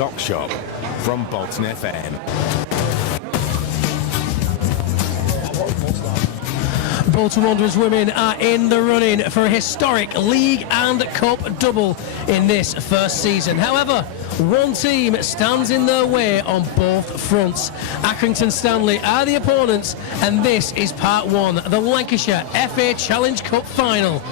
sock shop from Bolton FM. Bolton Wanderers women are in the running for a historic league and cup double in this first season. However, one team stands in their way on both fronts. Accrington Stanley are the opponents, and this is part one, the Lancashire FA Challenge Cup final.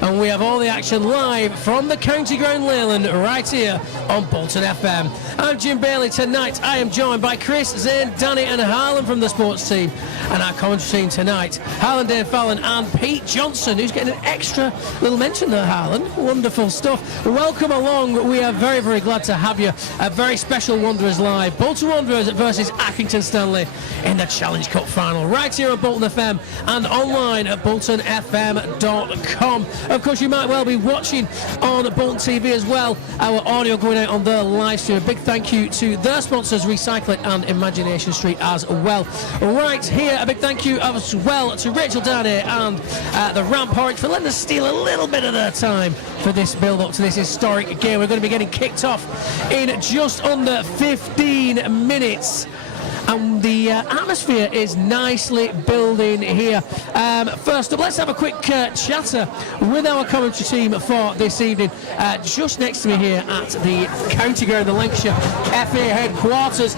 And we have all the action live from the County Ground Leyland right here on Bolton FM. I'm Jim Bailey. Tonight I am joined by Chris, Zane, Danny and Harlan from the sports team. And our commentary team tonight, Harlan, Dave Fallon and Pete Johnson, who's getting an extra little mention there, Harlan. Wonderful stuff. Welcome along. We are very, very glad to have you. A very special Wanderers live. Bolton Wanderers versus Accrington Stanley in the Challenge Cup final right here on Bolton FM and online at boltonfm.com. Of course, you might well be watching on Bolton TV as well. Our audio going out on their live stream. A big thank you to their sponsors, Recycle It and Imagination Street as well. Right here, a big thank you as well to Rachel Darnay and the Ramp Porridge for letting us steal a little bit of their time for this build-up to this historic game. We're going to be getting kicked off in just under 15 minutes. And the atmosphere is nicely building here. First up, let's have a quick chatter with our commentary team for this evening. Just next to me here at the County Ground, the Lancashire FA headquarters,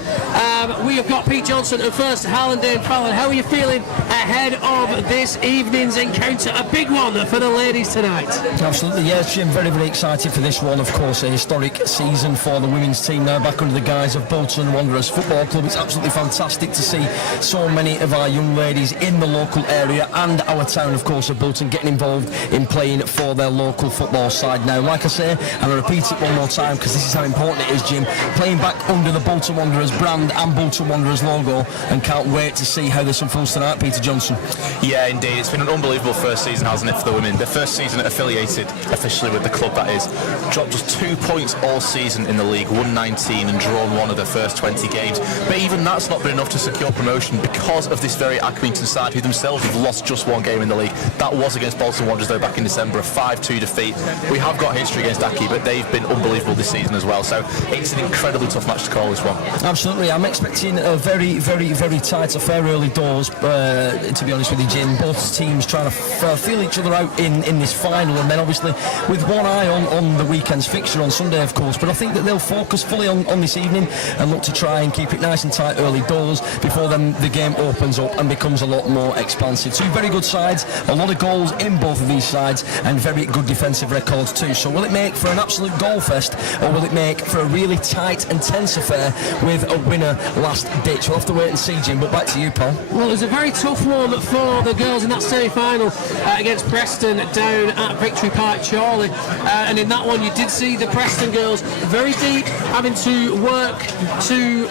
we have got Pete Johnson and first Harlan Dane Fallon. How are you feeling ahead of this evening's encounter? A big one for the ladies tonight. Absolutely, yes, Jim. Very, very excited for this one. Of course, a historic season for the women's team now back under the guise of Bolton Wanderers Football Club. It's absolutely fantastic to see so many of our young ladies in the local area and our town, of course, of Bolton, getting involved in playing for their local football side now. Like I say, and I repeat it one more time because this is how important it is, Jim, playing back under the Bolton Wanderers brand and Bolton Wanderers logo, and can't wait to see how this unfolds tonight, Peter Johnson. Yeah, indeed. It's been an unbelievable first season, hasn't it, for the women? The first season affiliated officially with the club, that is. Dropped just 2 points all season in the league, won 19 and drawn one of the first 20 games. But even that's not been enough to secure promotion because of this very Accrington side, who themselves have lost just one game in the league. That was against Bolton Wanderers, though, back in December, a 5-2 defeat. We have got history against Aki, but they've been unbelievable this season as well. So it's an incredibly tough match to call, this one. Absolutely. I'm expecting a very, very, very tight affair early doors, to be honest with you, Jim. Both teams trying to feel each other out in this final, and then obviously with one eye on the weekend's fixture on Sunday, of course. But I think that they'll focus fully on this evening and look to try and keep it nice and tight early doors before then the game opens up and becomes a lot more expansive. Two very good sides, a lot of goals in both of these sides, and very good defensive records too. So will it make for an absolute goal fest, or will it make for a really tight and tense affair with a winner last ditch? We'll have to wait and see, Jim, but back to you, Paul. Well, it was a very tough one for the girls in that semi-final against Preston down at Victory Park, Chorley, and in that one you did see the Preston girls very deep, having to work to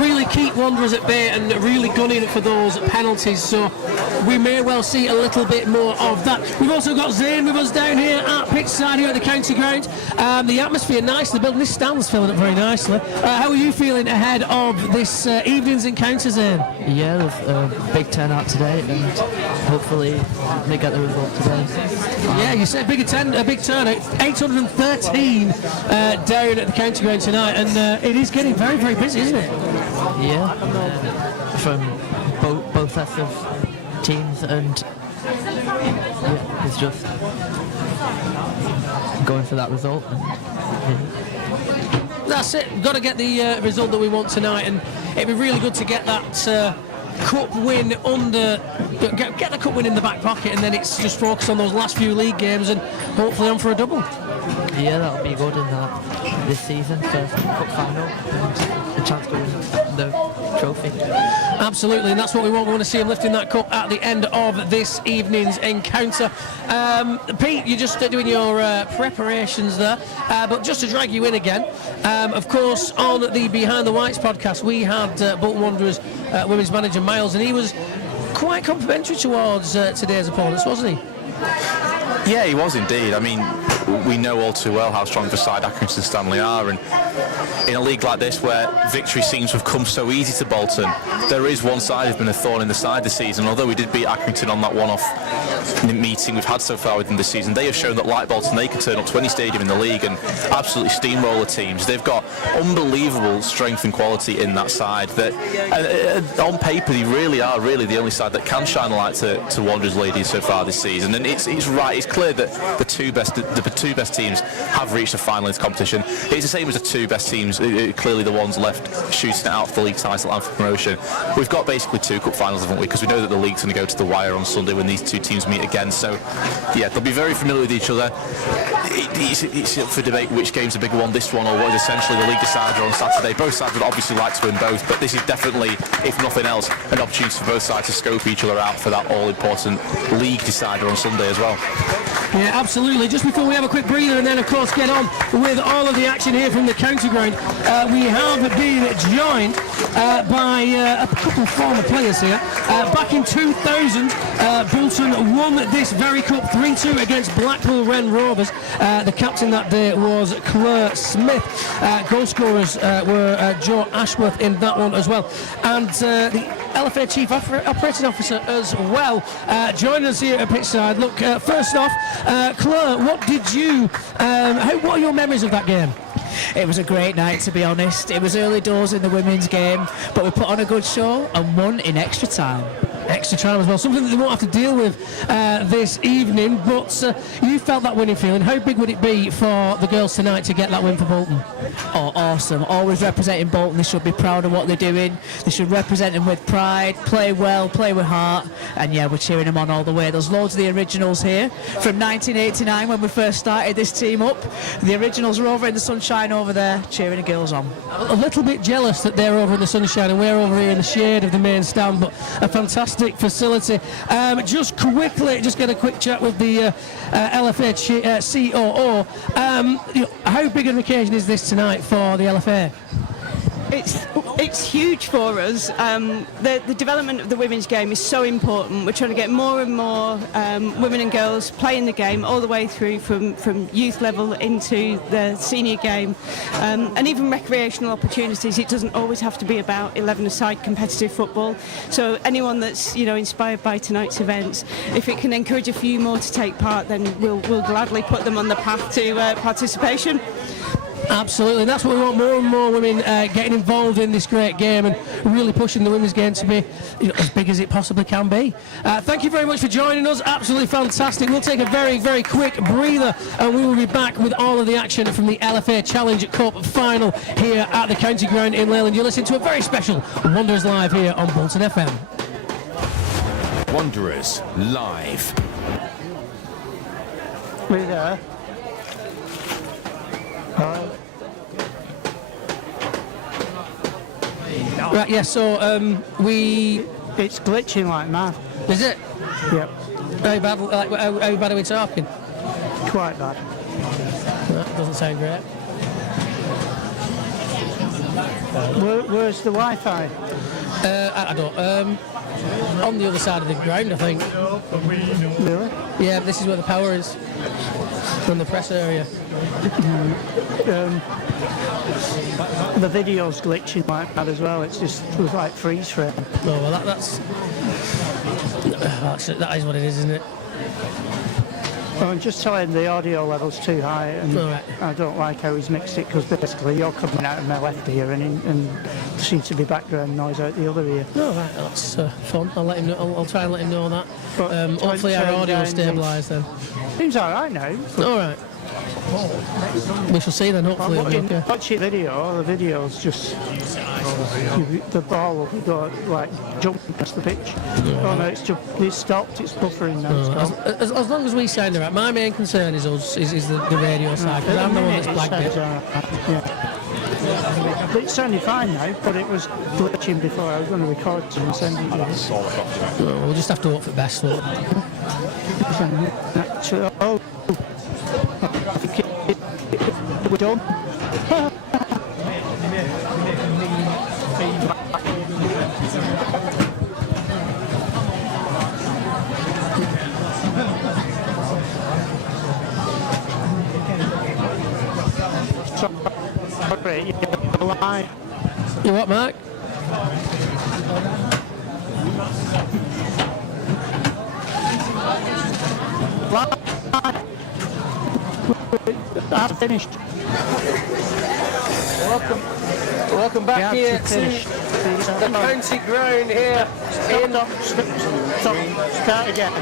really keep Wanderers at bay and really gunning for those penalties. So we may well see a little bit more of that. We've also got Zane with us down here at pitch side here at the County Ground. The atmosphere nicely building. This stand's filling up very nicely. How are you feeling ahead of this evening's encounter, Zane? Yeah, there's a big turnout today, and hopefully they get the result today. Yeah, you said a big turnout, 813 down at the County Ground tonight, and it is getting very, very busy, isn't it? Yeah, from both sets of teams, and yeah, it's just going for that result. That's it. We've got to get the result that we want tonight, and it'd be really good to get that cup win get the cup win in the back pocket, and then it's just focus on those last few league games and hopefully on for a double. Yeah, that'll be good in this season, first cup final, and a chance to win the trophy. Absolutely, and that's what we want. We want to see him lifting that cup at the end of this evening's encounter. Pete, you're just doing your preparations there, but just to drag you in again, of course, on the Behind the Whites podcast, we had Bolton Wanderers women's manager Miles, and he was quite complimentary towards today's opponents, wasn't he? Yeah, he was indeed. I mean, we know all too well how strong the side Accrington Stanley are, and in a league like this where victory seems to have come so easy to Bolton, there is one side who's been a thorn in the side this season. Although we did beat Accrington on that one-off meeting we've had so far with them this season, they have shown that, like Bolton, they can turn up to any stadium in the league and absolutely steamroller teams. They've got unbelievable strength and quality in that side. That on paper, they really are the only side that can shine a light to Wanderers ladies so far this season. And it's right. It's clear that the two best teams have reached the final in this competition. It's the same as the two best teams, clearly the ones left shooting it out for the league title and for promotion. We've got basically two cup finals, haven't we? Because we know that the league's going to go to the wire on Sunday when these two teams meet again. So, yeah, they'll be very familiar with each other. It's up for debate which game's a bigger one, this one, or what is essentially the league decider on Saturday. Both sides would obviously like to win both, but this is definitely, if nothing else, an opportunity for both sides to scope each other out for that all-important league decider on Sunday as well. Yeah, absolutely. Just before we have a quick breather and then, of course, get on with all of the action here from the county ground, we have been joined by a couple of former players here. Back in 2000, Bolton won this very cup 3-2 against Blackpool Wren Rovers. The captain that day was Claire Smith. Goal scorers were Joe Ashworth in that one as well. And the LFA Chief Operating Officer as well, joining us here at pitchside. Look, first off, Claire, what are your memories of that game? It was a great night, to be honest. It was early doors in the women's game, but we put on a good show and won in extra time. Extra time as well, something that they won't have to deal with this evening, but you felt that winning feeling. How big would it be for the girls tonight to get that win for Bolton? Oh, awesome. Always representing Bolton. They should be proud of what they're doing. They should represent them with pride, play well, play with heart, and yeah, we're cheering them on all the way. There's loads of the originals here from 1989 when we first started this team up. The originals are over in the sunshine over there cheering the girls on. A little bit jealous that they're over in the sunshine and we're over here in the shade of the main stand, but a fantastic facility. Just quickly, just get a quick chat with the LFA COO. How big an occasion is this tonight for the LFA? It's huge for us. The development of the women's game is so important. We're trying to get more and more women and girls playing the game all the way through from youth level into the senior game, and even recreational opportunities. It doesn't always have to be about 11-a-side competitive football. So anyone that's inspired by tonight's events, if it can encourage a few more to take part, then we'll gladly put them on the path to participation. Absolutely, and that's what we want, more and more women getting involved in this great game and really pushing the women's game to be as big as it possibly can be. Thank you very much for joining us, absolutely fantastic. We'll take a very, very quick breather and we will be back with all of the action from the LFA Challenge Cup final here at the county ground in Leyland. You're listening to a very special Wanderers Live here on Bolton FM. Wanderers Live. We there? Right, yeah, so It's glitching like mad. Is it? Yep. How bad, how bad are we talking? Quite bad. That doesn't sound great. Where's the Wi-Fi? I don't. On the other side of the ground, I think. Really? Yeah, this is where the power is. From the press area. The video's glitching like that as well. It was like freeze frame. Oh, well, that is what it is, isn't it? Well, I'm just telling the audio level's too high, and All right. I don't like how he's mixed it, because basically you're coming out of my left ear and seems to be background noise out the other ear. Oh, right, that's fun. I'll let him know. I'll try and let him know that. But Hopefully our audio will turn stabilise then. Seems all right now. All right. We shall see then. Hopefully it'll be okay. Watching the video's just the ball will go like jumping across the pitch. Oh no, it's stopped. It's buffering now. As long as we sound alright. My main concern is us, is the radio side, because I'm the one that's blagged it. Yeah. It's sounding fine now, but it was glitching before. I was going to record it and send it to you. We'll just have to hope for the best. So. Oh, I think we're done. Sorry, you're live. You what, Mark? I've finished. Welcome back here to the county ground here in... Start again.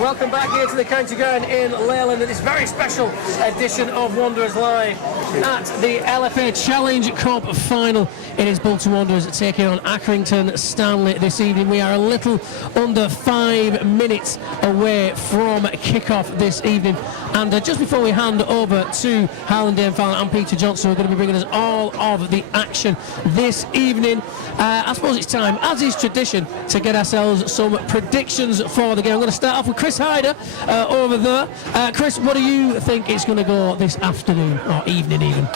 Welcome back here to the county ground in Leyland at this very special edition of Wanderers Live at the LFA Challenge Cup final. It is Bolton Wanderers taking on Accrington Stanley this evening. We are a little under 5 minutes away from kick-off this evening, and just before we hand over to Harlan Fallon and Peter Johnson, who are going to be bringing us all of the action this evening, I suppose it's time, as is tradition, to get ourselves some predictions for the game. I'm going to start off with Chris Hyder over there. Chris, what do you think it's going to go this afternoon, or evening even?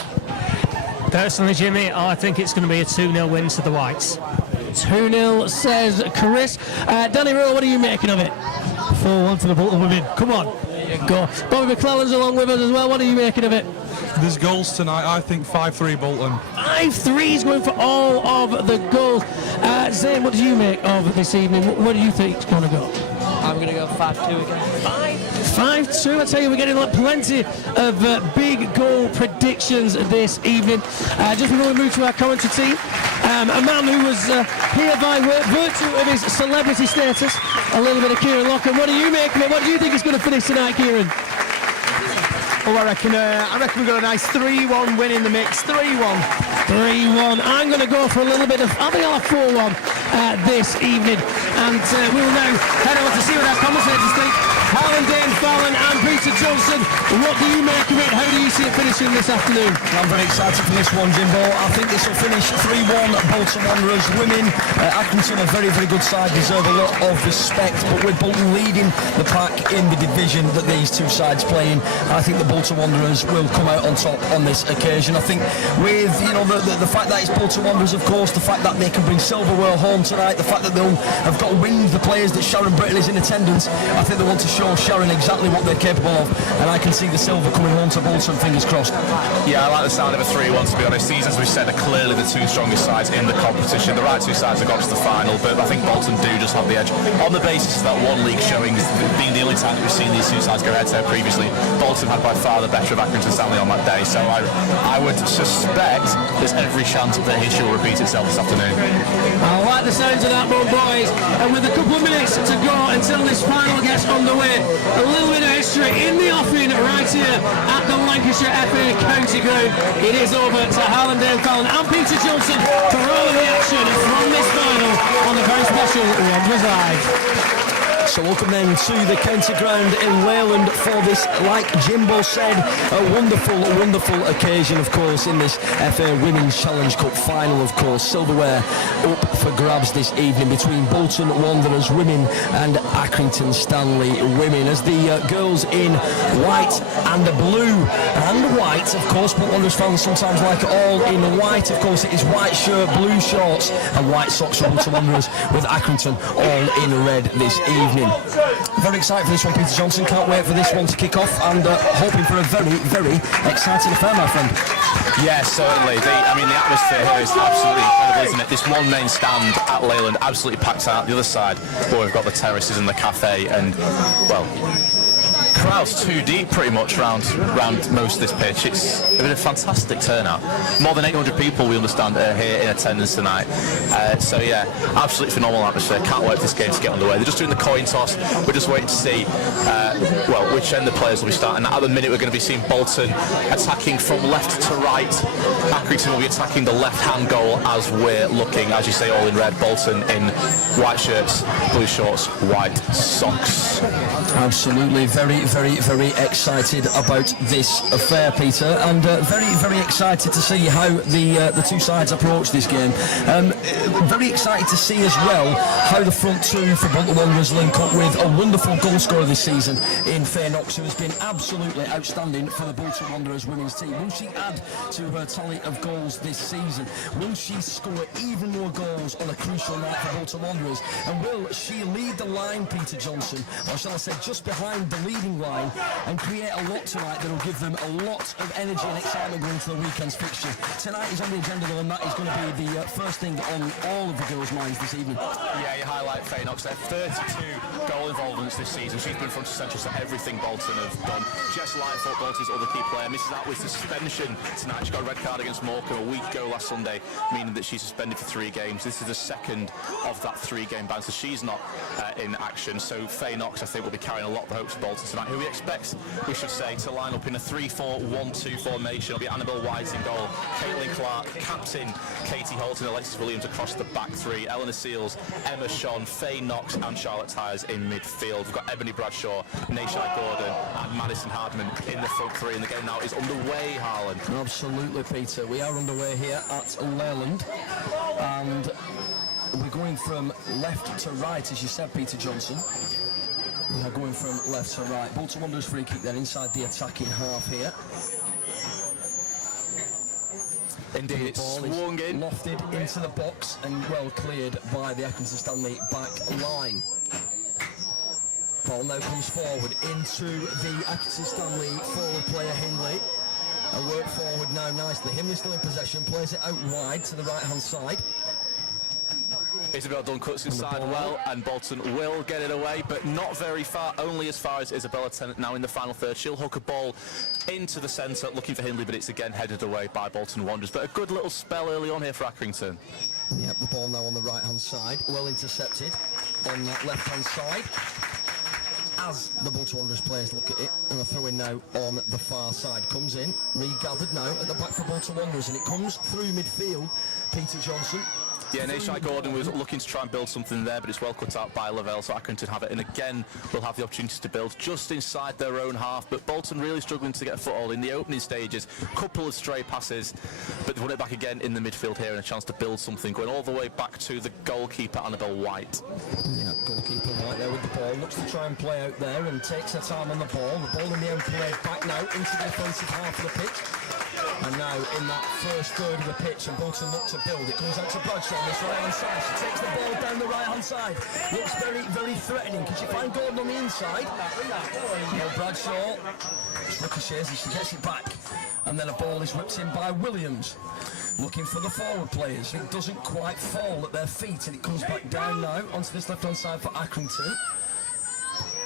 Personally, Jimmy, I think it's going to be a 2-0 win to the Whites. 2-0, says Chris. Danny Rowe, what are you making of it? 4-1 for the Bolton women. Come on. There you go. Bobby McClellan's along with us as well. What are you making of it? There's goals tonight. I think 5-3 Bolton. 5-3 is going for all of the goals. Zane, what do you make of this evening? What do you think it's going to go? I'm going to go 5-2 again. 5-2. I tell you, we're getting plenty of big goal predictions this evening. Just before we move to our commentary team, a man who was here by virtue of his celebrity status, a little bit of Kieran Lockham. What do you make of it? What do you think is going to finish tonight, Kieran? Oh, I reckon we've got a nice 3-1 win in the mix. 3-1. 3-1. I'm going to go for a little bit of, I think I'll have 4-1 this evening. And we will now head over to see what our commentators think. Harlan Fallon and Peter Johnson, what do you make of it? How do you see it finishing this afternoon? I'm very excited for this one, Jimbo. I think this will finish 3-1 Bolton Wanderers women. Accrington, a very, very good side, deserve a lot of respect, but with Bolton leading the pack in the division that these two sides play in, I think the Bolton Wanderers will come out on top on this occasion. I think with, you know, the fact that it's Bolton Wanderers, of course, the fact that they can bring silverware home tonight, the fact that they'll have got wind the players that Sharon Brittle is in attendance, I think they want to show Sharon exactly what they're capable of, and I can see the silver coming home to Bolton, fingers crossed. Yeah, I like the sound of a 3-1, to be honest. These, as we said, are clearly the two strongest sides in the competition. The right two sides have got to the final, but I think Bolton do just have the edge. On the basis of that one league showing being the only time that we've seen these two sides go head-to-head previously, Bolton had by far the better of Accrington Stanley on that day, so I would suspect there's every chance that history will repeat itself this afternoon. I like the sounds of that one, boys, and with a couple of minutes to go until this final gets underway, a little bit of history in the offing right here at the Lancashire FA County Ground. It is over to Harlan Fallon and Peter Johnson for all of the action from this final on the very special Wanderers Live. So welcome then to the county ground in Leyland for this, like Jimbo said, a wonderful, wonderful occasion, of course, in this FA Women's Challenge Cup final, of course. Silverware up for grabs this evening between Bolton Wanderers women and Accrington Stanley women, as the girls in white and blue and white, of course, but Wanderers fans sometimes like it all in white. Of course, it is white shirt, blue shorts and white socks for Bolton Wanderers, with Accrington all in red this evening. Very excited for this one, Peter Johnson. Can't wait for this one to kick off, and hoping for a very, very exciting affair, my friend. Yeah, certainly. The atmosphere here is absolutely incredible, isn't it? This one main stand at Leyland absolutely packs out. The other side, where we've got the terraces and the cafe, and, well, crowds too deep pretty much round most of this pitch. It's been a fantastic turnout. More than 800 people, we understand, are here in attendance tonight. So yeah, absolutely phenomenal atmosphere. Can't wait for this game to get underway. They're just doing the coin toss. We're just waiting to see which end the players will be starting. At the minute, we're going to be seeing Bolton attacking from left to right. Accrington will be attacking the left-hand goal as we're looking, as you say, all in red. Bolton in white shirts, blue shorts, white socks. Absolutely, very, very, very excited about this affair, Peter, and very, very excited to see how the two sides approach this game. Very excited to see as well how the front two for Bolton Wanderers link up with a wonderful goal scorer this season in Faye Knox, who has been absolutely outstanding for the Bolton Wanderers women's team. Will she add to her tally of goals this season? Will she score even more goals on a crucial night for Bolton Wanderers? Wanderers. And will she lead the line, Peter Johnson, or shall I say just behind the leading line, and create a lot tonight that will give them a lot of energy and excitement going into the weekend's fixture? Tonight is on the agenda though, and that is going to be the first thing on all of the girls' minds this evening. Yeah, you highlight Faye Knox there. 32 goal involvements this season. She's been front and centre to everything Bolton have done. Jess Lightfoot, Bolton's other key player, misses out with suspension tonight. She got a red card against Morecambe a week ago last Sunday, meaning that she's suspended for 3 games. This is the second of that 3-game ban, so she's not in action. So Faye Knox, I think, will be carrying a lot of the hopes of Bolton tonight, who we expect, we should say, to line up in a 3-4-1-2 formation. It'll be Annabelle White in goal, Caitlin Clark, captain Katie Holt and Alexis Williams across the back 3, Eleanor Seals, Emma Sean, Faye Knox and Charlotte Tyers in midfield. We've got Eboni Bradshaw, Naishai Gordon and Madison Hardman in the front 3, and the game now is underway, Harlan. Absolutely, Peter. We are underway here at Leyland, and we're going from left to right, as you said, Peter Johnson. We are going from left to right. Bolton Wanderers free kick then inside the attacking half here. Indeed, it's swung in. Lofted into the box and well cleared by the Accrington Stanley back line. Ball now comes forward into the Accrington Stanley forward player Hindley. A work forward now nicely. Hindley still in possession, plays it out wide to the right hand side. Isabel Dunn cuts inside well, and Bolton will get it away, but not very far, only as far as Isabella Tennant now in the final third. She'll hook a ball into the centre, looking for Hindley, but it's again headed away by Bolton Wanderers. But a good little spell early on here for Accrington. Yep, the ball now on the right-hand side, well intercepted on that left-hand side. As the Bolton Wanderers players look at it, and a throw in now on the far side. Comes in, regathered now at the back for Bolton Wanderers, and it comes through midfield. Peter Johnson. Yeah, Naishai Gordon was looking to try and build something there, but it's well cut out by Lavelle, so Accrington have it. And again, will have the opportunity to build just inside their own half. But Bolton really struggling to get a foothold in the opening stages. Couple of stray passes, but they've won it back again in the midfield here, and a chance to build something, going all the way back to the goalkeeper, Annabelle White. Yeah, goalkeeper White there with the ball. Looks to try and play out there and takes her time on the ball. The ball in the end played back now into the offensive half of the pitch. And now in that first third of the pitch, and Bolton look to build. It comes out to Bradshaw on this right-hand side. She takes the ball down the right-hand side. Looks very, very threatening. Can she find Gordon on the inside? Well, Bradshaw ricochets and she gets it back. And then a ball is whipped in by Williams. Looking for the forward players. It doesn't quite fall at their feet, and it comes back down now onto this left-hand side for Accrington.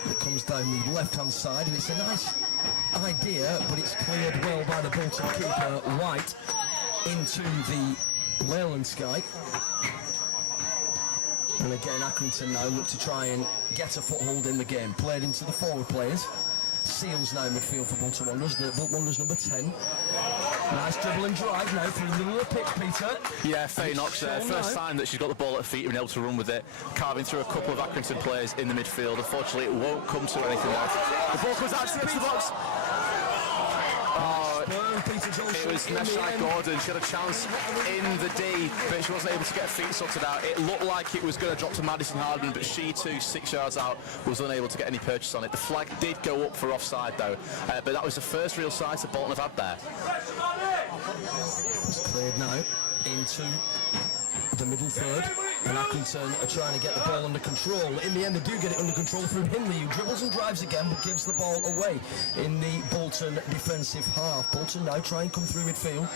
It comes down the left-hand side, and it's a nice idea, but it's cleared well by the Bolton keeper, White, into the Leyland sky. And again, Accrington now look to try and get a foothold in the game. Played into the forward players. Seals now midfield for Bolton Wanderers. The Bolton Wanderers number 10. Nice dribble and drive now through the middle of the pitch, Peter. Yeah, Faye Knox there. First time that she's got the ball at her feet and been able to run with it, carving through a couple of Accrington players in the midfield. Unfortunately, it won't come to anything there. The ball comes out to the box. It was Naishai Gordon. She had a chance in the D, but she wasn't able to get her feet sorted out. It looked like it was going to drop to Madison Hardman, but she too, 6 yards out, was unable to get any purchase on it. The flag did go up for offside though, but that was the first real sight that Bolton have had there. It's cleared now into the middle third, and Accrington are trying to get the ball under control. In the end, they do get it under control through Hindley, who dribbles and drives again, but gives the ball away in the Bolton defensive half. Bolton now try and come through midfield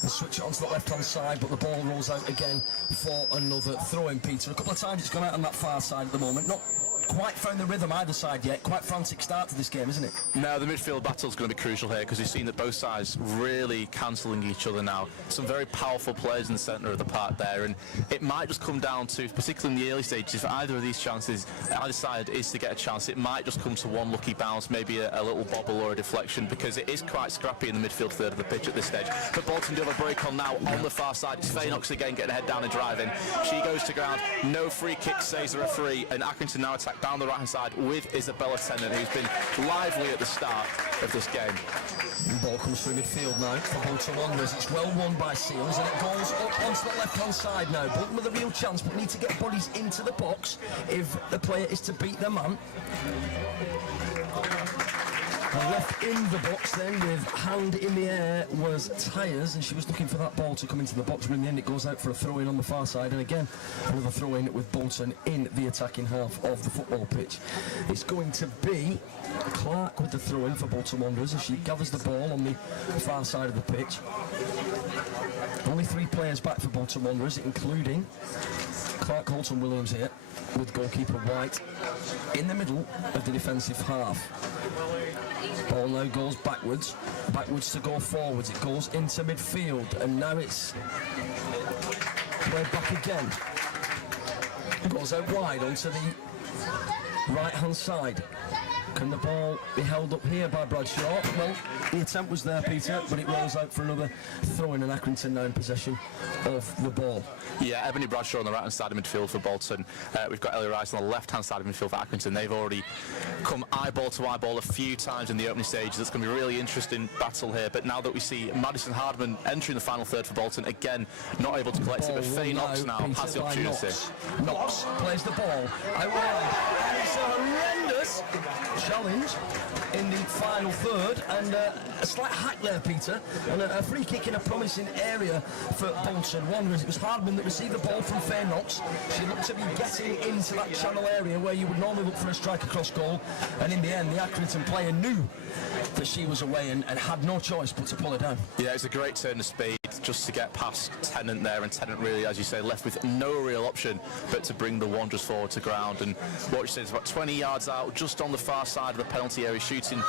and switch it onto the left-hand side, but the ball rolls out again for another throw-in, Peter. A couple of times it's gone out on that far side at the moment. Not quite found the rhythm either side yet. Quite frantic start to this game, isn't it? No, the midfield battle is going to be crucial here, because you've seen that both sides really cancelling each other now. Some very powerful players in the centre of the park there, and it might just come down to, particularly in the early stages, if either of these chances, either side is to get a chance, it might just come to one lucky bounce, maybe a little bobble or a deflection, because it is quite scrappy in the midfield third of the pitch at this stage. But Bolton do have a break on now on the far side. It's Faye Knox again getting a head down and driving. She goes to ground, no free kick, says the referee, and Accrington now attack down the right hand side with Isabella Tennant, who's been lively at the start of this game. The ball comes through midfield now for Bolton Wanderers. It's well won by Seals, and it goes up onto the left hand side now. Bolton with a real chance, but need to get bodies into the box if the player is to beat the man. Left in the box then with hand in the air was Tyres, and she was looking for that ball to come into the box, but in the end it goes out for a throw-in on the far side, and again another throw-in with Bolton in the attacking half of the football pitch. It's going to be Clark with the throw-in for Bolton Wanderers as she gathers the ball on the far side of the pitch. Only 3 players back for Bolton Wanderers, including Clark Holton-Williams here with goalkeeper White in the middle of the defensive half. Ball now goes backwards to go forwards. It goes into midfield, and now it's played back again. Goes out wide onto the right-hand side. Can the ball be held up here by Bradshaw? Well, the attempt was there, Peter, but it rolls out for another throw-in, and Accrington now in possession of the ball. Yeah, Eboni Bradshaw on the right-hand side of midfield for Bolton. We've got Ellie Rice on the left-hand side of midfield for Accrington. They've already come eyeball to eyeball a few times in the opening stages. It's going to be a really interesting battle here. But now that we see Madison Hardman entering the final third for Bolton, again, not able to collect it, but Faye Knox now has the opportunity. Knox plays the ball out wide, and it's a horrendous challenge in the final third, and a slight hack there, Peter, and a free kick in a promising area for Bolton Wanderers. It was Hardman that received the ball from Faye Knox. She looked to be getting into that channel area where you would normally look for a strike across goal, and in the end the Accrington player knew that she was away and had no choice but to pull her down. Yeah, it's a great turn of speed just to get past Tennant there, and Tennant really, as you say, left with no real option but to bring the Wanderers forward to ground. And what you said is about 20 yards out, just on the far side of the penalty area, shooting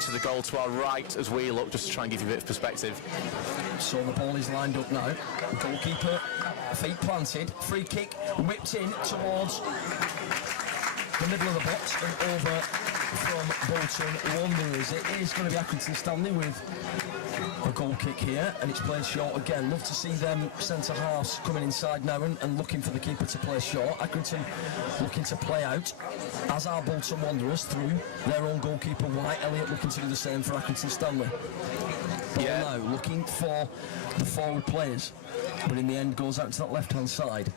to the goal to our right as we look, just to try and give you a bit of perspective. So the ball is lined up now. Goalkeeper, feet planted, free kick whipped in towards the middle of the box and over from Bolton Wanderers. It is going to be Accrington Stanley with a goal kick here, and it's played short again. Love to see them centre halves coming inside now and looking for the keeper to play short. Accrington looking to play out, as are Bolton Wanderers, through their own goalkeeper White. Elliott looking to do the same for Accrington Stanley. Ball now looking for the forward players, but in the end goes out to that left-hand side.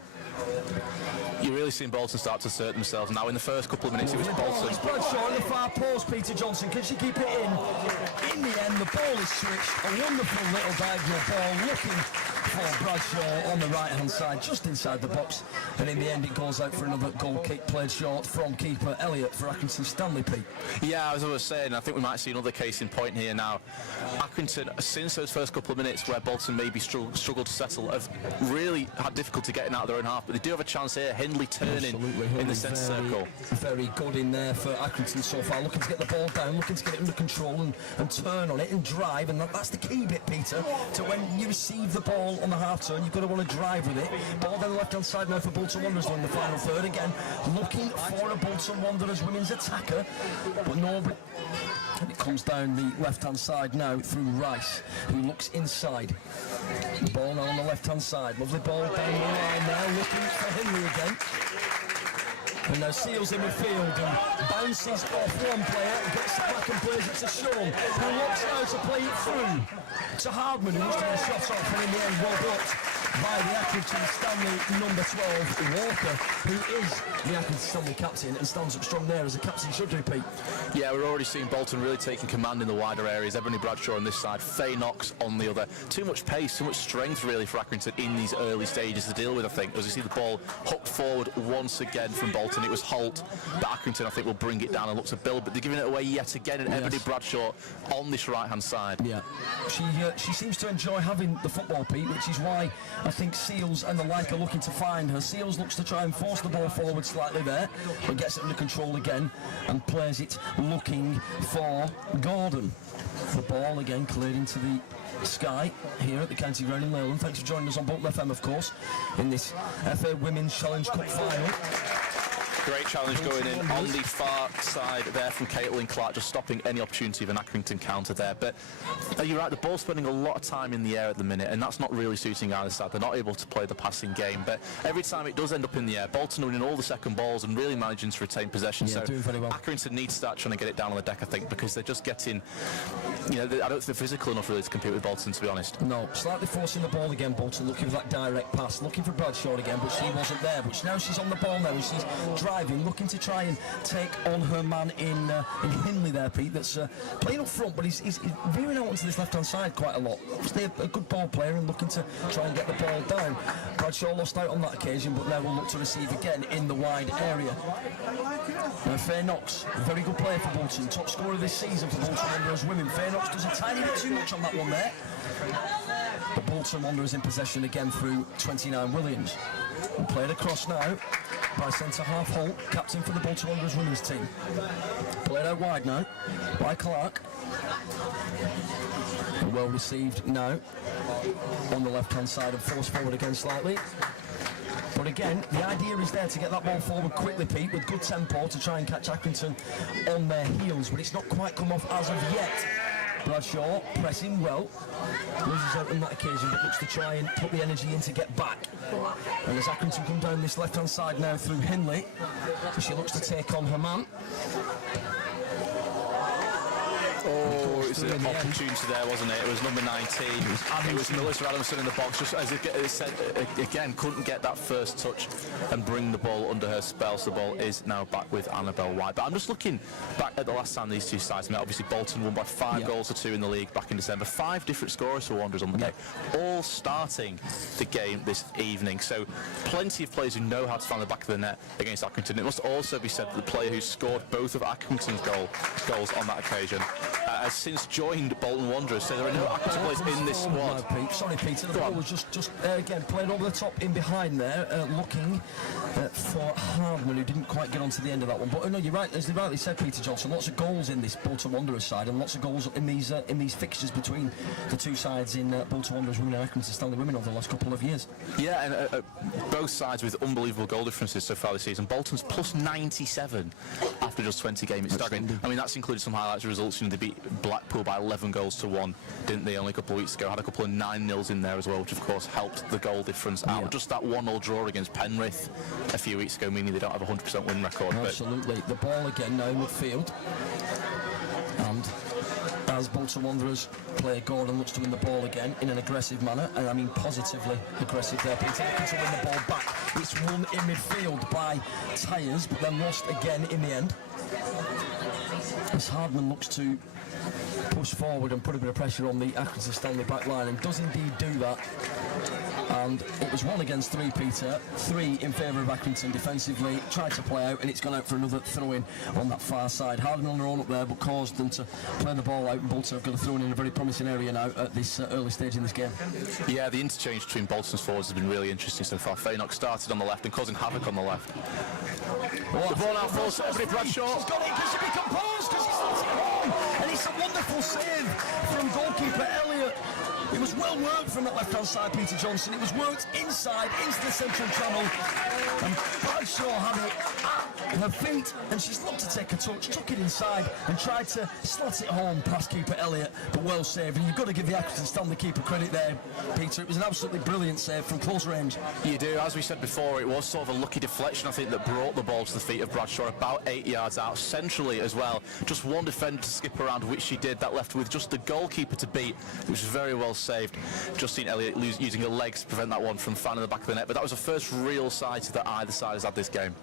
You're really seeing Bolton start to assert themselves now. In the first couple of minutes it was Bolton. It's Bradshaw in the far post, Peter Johnson. Can she keep it in? In the end, the ball is switched. A wonderful little diagonal ball looking for Bradshaw on the right-hand side, just inside the box. And in the end, it goes out for another goal kick played short from keeper Elliott for Accrington Stanley, Pete. Yeah, as I was saying, I think we might see another case in point here now. Accrington, since those first couple of minutes where Bolton maybe struggled to settle, have really had difficulty getting out of their own half, but they do have a chance here. Hindley turning in the centre circle. Very good in there for Accrington so far, looking to get the ball down, looking to get it under control and turn on it and drive, and that's the key bit, Peter, to when you receive the ball on the half turn, you've got to want to drive with it. Ball down the left hand side now for Bolton Wanderers in the final third, again looking for a Bolton Wanderers women's attacker, but nobody. And it comes down the left hand side now through Rice, who looks inside. The ball now on the left hand side, lovely ball down the line now, looking for Hindley again. And now Seals in midfield and bounces off one player, gets it back and plays it to Sean, who looks now to play it through to Hardman, who looks to get a shot off, and in the end well blocked by the Accrington Stanley number 12, Walker, who is the Accrington Stanley captain and stands up strong there as a captain should do, Pete. Yeah, we're already seeing Bolton really taking command in the wider areas. Eboni Bradshaw on this side, Faye Knox on the other. Too much pace, too much strength really for Accrington in these early stages to deal with, I think. As you see the ball hooked forward once again from Bolton, it was Holt, but Accrington I think will bring it down and look to build, but they're giving it away yet again, and Eboni Bradshaw on this right hand side. Yeah, she seems to enjoy having the football, Pete, which is why I think Seals and the like are looking to find her. Seals looks to try and force the ball forward slightly there, but gets it under control again and plays it looking for Gordon. The ball again cleared into the sky here at the County Ground in Leyland. Thanks for joining us on Bolton FM, of course, in this FA Women's Challenge Cup final. Great challenge going in on the far side there from Caitlin Clark, just stopping any opportunity of an Accrington counter there. But you're right, the ball's spending a lot of time in the air at the minute, and that's not really suiting either side. They're not able to play the passing game, but every time it does end up in the air, Bolton are winning all the second balls and really managing to retain possession. Yeah, so doing very well. Accrington need to start trying to get it down on the deck, I think, because they're just getting, I don't think they're physical enough really to compete with Bolton, to be honest. No, slightly forcing the ball again, Bolton, looking for that direct pass, looking for Bradshaw again, but she wasn't there. But now she's on the ball now, and she's driving driving, looking to try and take on her man in Hindley there, Pete, that's playing up front, but he's veering out onto this left-hand side quite a lot. Obviously a good ball player and looking to try and get the ball down. Bradshaw lost out on that occasion, but now will look to receive again in the wide area. Now Faye Knox, a very good player for Bolton, top scorer this season for Bolton Wanderers women. Faye Knox does a tiny bit too much on that one there. The Bolton Wanderers in possession again through 29 Williams. And played across now by centre-half Holt, captain for the Bolton Wanderers women's team. Played out wide now by Clark. And well received now on the left-hand side and forced forward again slightly. But again, the idea is there to get that ball forward quickly, Pete, with good tempo to try and catch Accrington on their heels, but it's not quite come off as of yet. Bradshaw pressing well, loses out on that occasion, but looks to try and put the energy in to get back. And as Accrington come down this left-hand side now through Hindley, she looks to take on her man. Oh, it was an opportunity there, wasn't it? It was number 19. It was Melissa Adamson in the box, just as it said, again, couldn't get that first touch and bring the ball under her spell, so the ball is now back with Annabelle White. But I'm just looking back at the last time these two sides met. Obviously, Bolton won by 5 goals to 2 in the league back in December. 5 different scorers for Wanderers on the day, all starting the game this evening. So plenty of players who know how to find the back of the net against Accrington. It must also be said that the player who scored both of Accrington's goals on that occasion has since joined Bolton Wanderers, so there are no Accrington players in this squad. No, Sorry, Peter, the ball was just again played over the top in behind there, looking for Hardman, who didn't quite get onto the end of that one. But no, you're right, as you rightly said, Peter Johnson, lots of goals in this Bolton Wanderers side, and lots of goals in these fixtures between the two sides in Bolton Wanderers women and Accrington Stanley women over the last couple of years. Yeah, and both sides with unbelievable goal differences so far this season. Bolton's plus 97 after just 20 games. It's staggering. I mean, that's included some highlights of results. You know, they beat Blackpool by 11 goals to 1, didn't they, only a couple of weeks ago? Had a couple of 9-0s in there as well, which of course helped the goal difference out. Yeah. Just that 1-0 draw against Penrith a few weeks ago, meaning they don't have a 100% win record. Absolutely. The ball again now in midfield, and as Bolton Wanderers player Gordon looks to win the ball again in an aggressive manner, and I mean positively aggressive there, Peter, looking to win the ball back. It's won in midfield by Tyres, but then lost again in the end. As Hardman looks to push forward and put a bit of pressure on the Accrington Stanley back line, and does indeed do that. And it was 1 against 3, Peter. 3 in favour of Accrington defensively. Tried to play out, and it's gone out for another throw-in on that far side. Hardman on their own up there, but caused them to play the ball out, and Bolton have got a throw-in in a very promising area now at this early stage in this game. Yeah, the interchange between Bolton's forwards has been really interesting so far. Faye Knox started on the left and causing havoc on the left. The ball now falls to Eboni Bradshaw. She's got it, can she be composed? Because she's not at home. And it's a wonderful save from goalkeeper Elliott. It was well worked from that left-hand side, Peter Johnson. It was worked inside, into the central channel. And Bradshaw had it at her feet, and she's looked to take a touch, took it inside, and tried to slat it home past keeper Elliott, but well saved. And you've got to give the Accrington Stanley keeper credit there, Peter. It was an absolutely brilliant save from close range. You do. As we said before, it was sort of a lucky deflection, I think, that brought the ball to the feet of Bradshaw, about 8 yards out, centrally as well. Just one defender to skip around, which she did. That left with just the goalkeeper to beat, which was very well saved. Justine Elliott using her legs to prevent that one from finding the back of the net, but that was the first real sight that either side has had this game.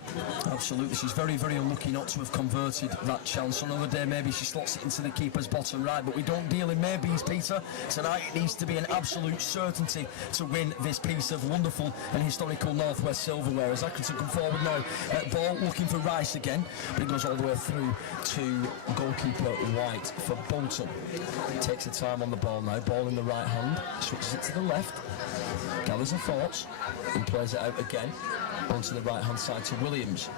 Absolutely. She's very, very unlucky not to have converted that chance. On another day, maybe she slots it into the keeper's bottom right, but we don't deal in maybes, Peter. Tonight it needs to be an absolute certainty to win this piece of wonderful and historical Northwest silverware. As Accrington come forward now, ball looking for Rice again, but it goes all the way through to goalkeeper White for Bolton. Takes the time on the ball now, ball in the right hand, switches it to the left, gathers her thoughts and plays it out again onto the right hand side to Williams,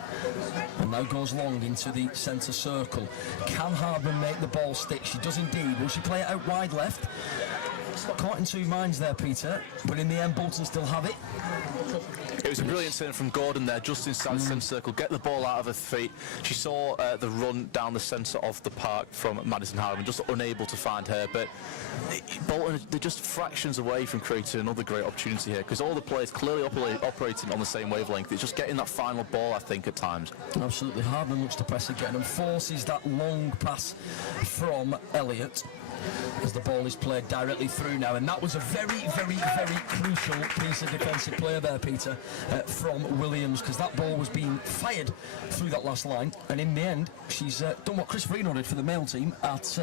and now goes long into the centre circle. Can Hardman make the ball stick? She does indeed. Will she play it out wide left? Caught in two minds there, Peter, but in the end Bolton still have it. It was a brilliant turn from Gordon there, just inside the centre circle, get the ball out of her feet. She saw the run down the centre of the park from Madison Hardman, just unable to find her, but Bolton, they're just fractions away from creating another great opportunity here, because all the players clearly operating on the same wavelength. It's just getting that final ball, I think, at times. Absolutely. Hardman looks to press again and forces that long pass from Elliott. as the ball is played directly through now, and that was a very, very, very crucial piece of defensive play there, Peter, from Williams, because that ball was being fired through that last line, and in the end she's done what Chris Freno did for the male team at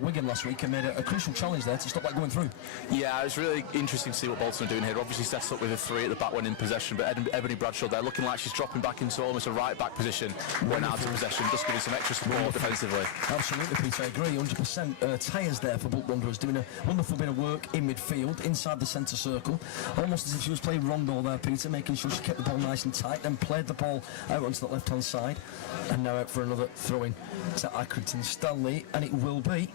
Wigan last week and made a crucial challenge there to stop that going through. Yeah, it's really interesting to see what Bolton are doing here. Obviously set up with a 3 at the back when in possession, but Eboni Bradshaw there looking like she's dropping back into almost a right back position when out of possession, just giving some extra support defensively. Absolutely, Peter, I agree, 100%. Tyres there for Bolton Wanderers, doing a wonderful bit of work in midfield, inside the centre circle, almost as if she was playing rondo there, Peter, making sure she kept the ball nice and tight, then played the ball out onto the left-hand side, and now out for another throw-in to Accrington Stanley, and it will be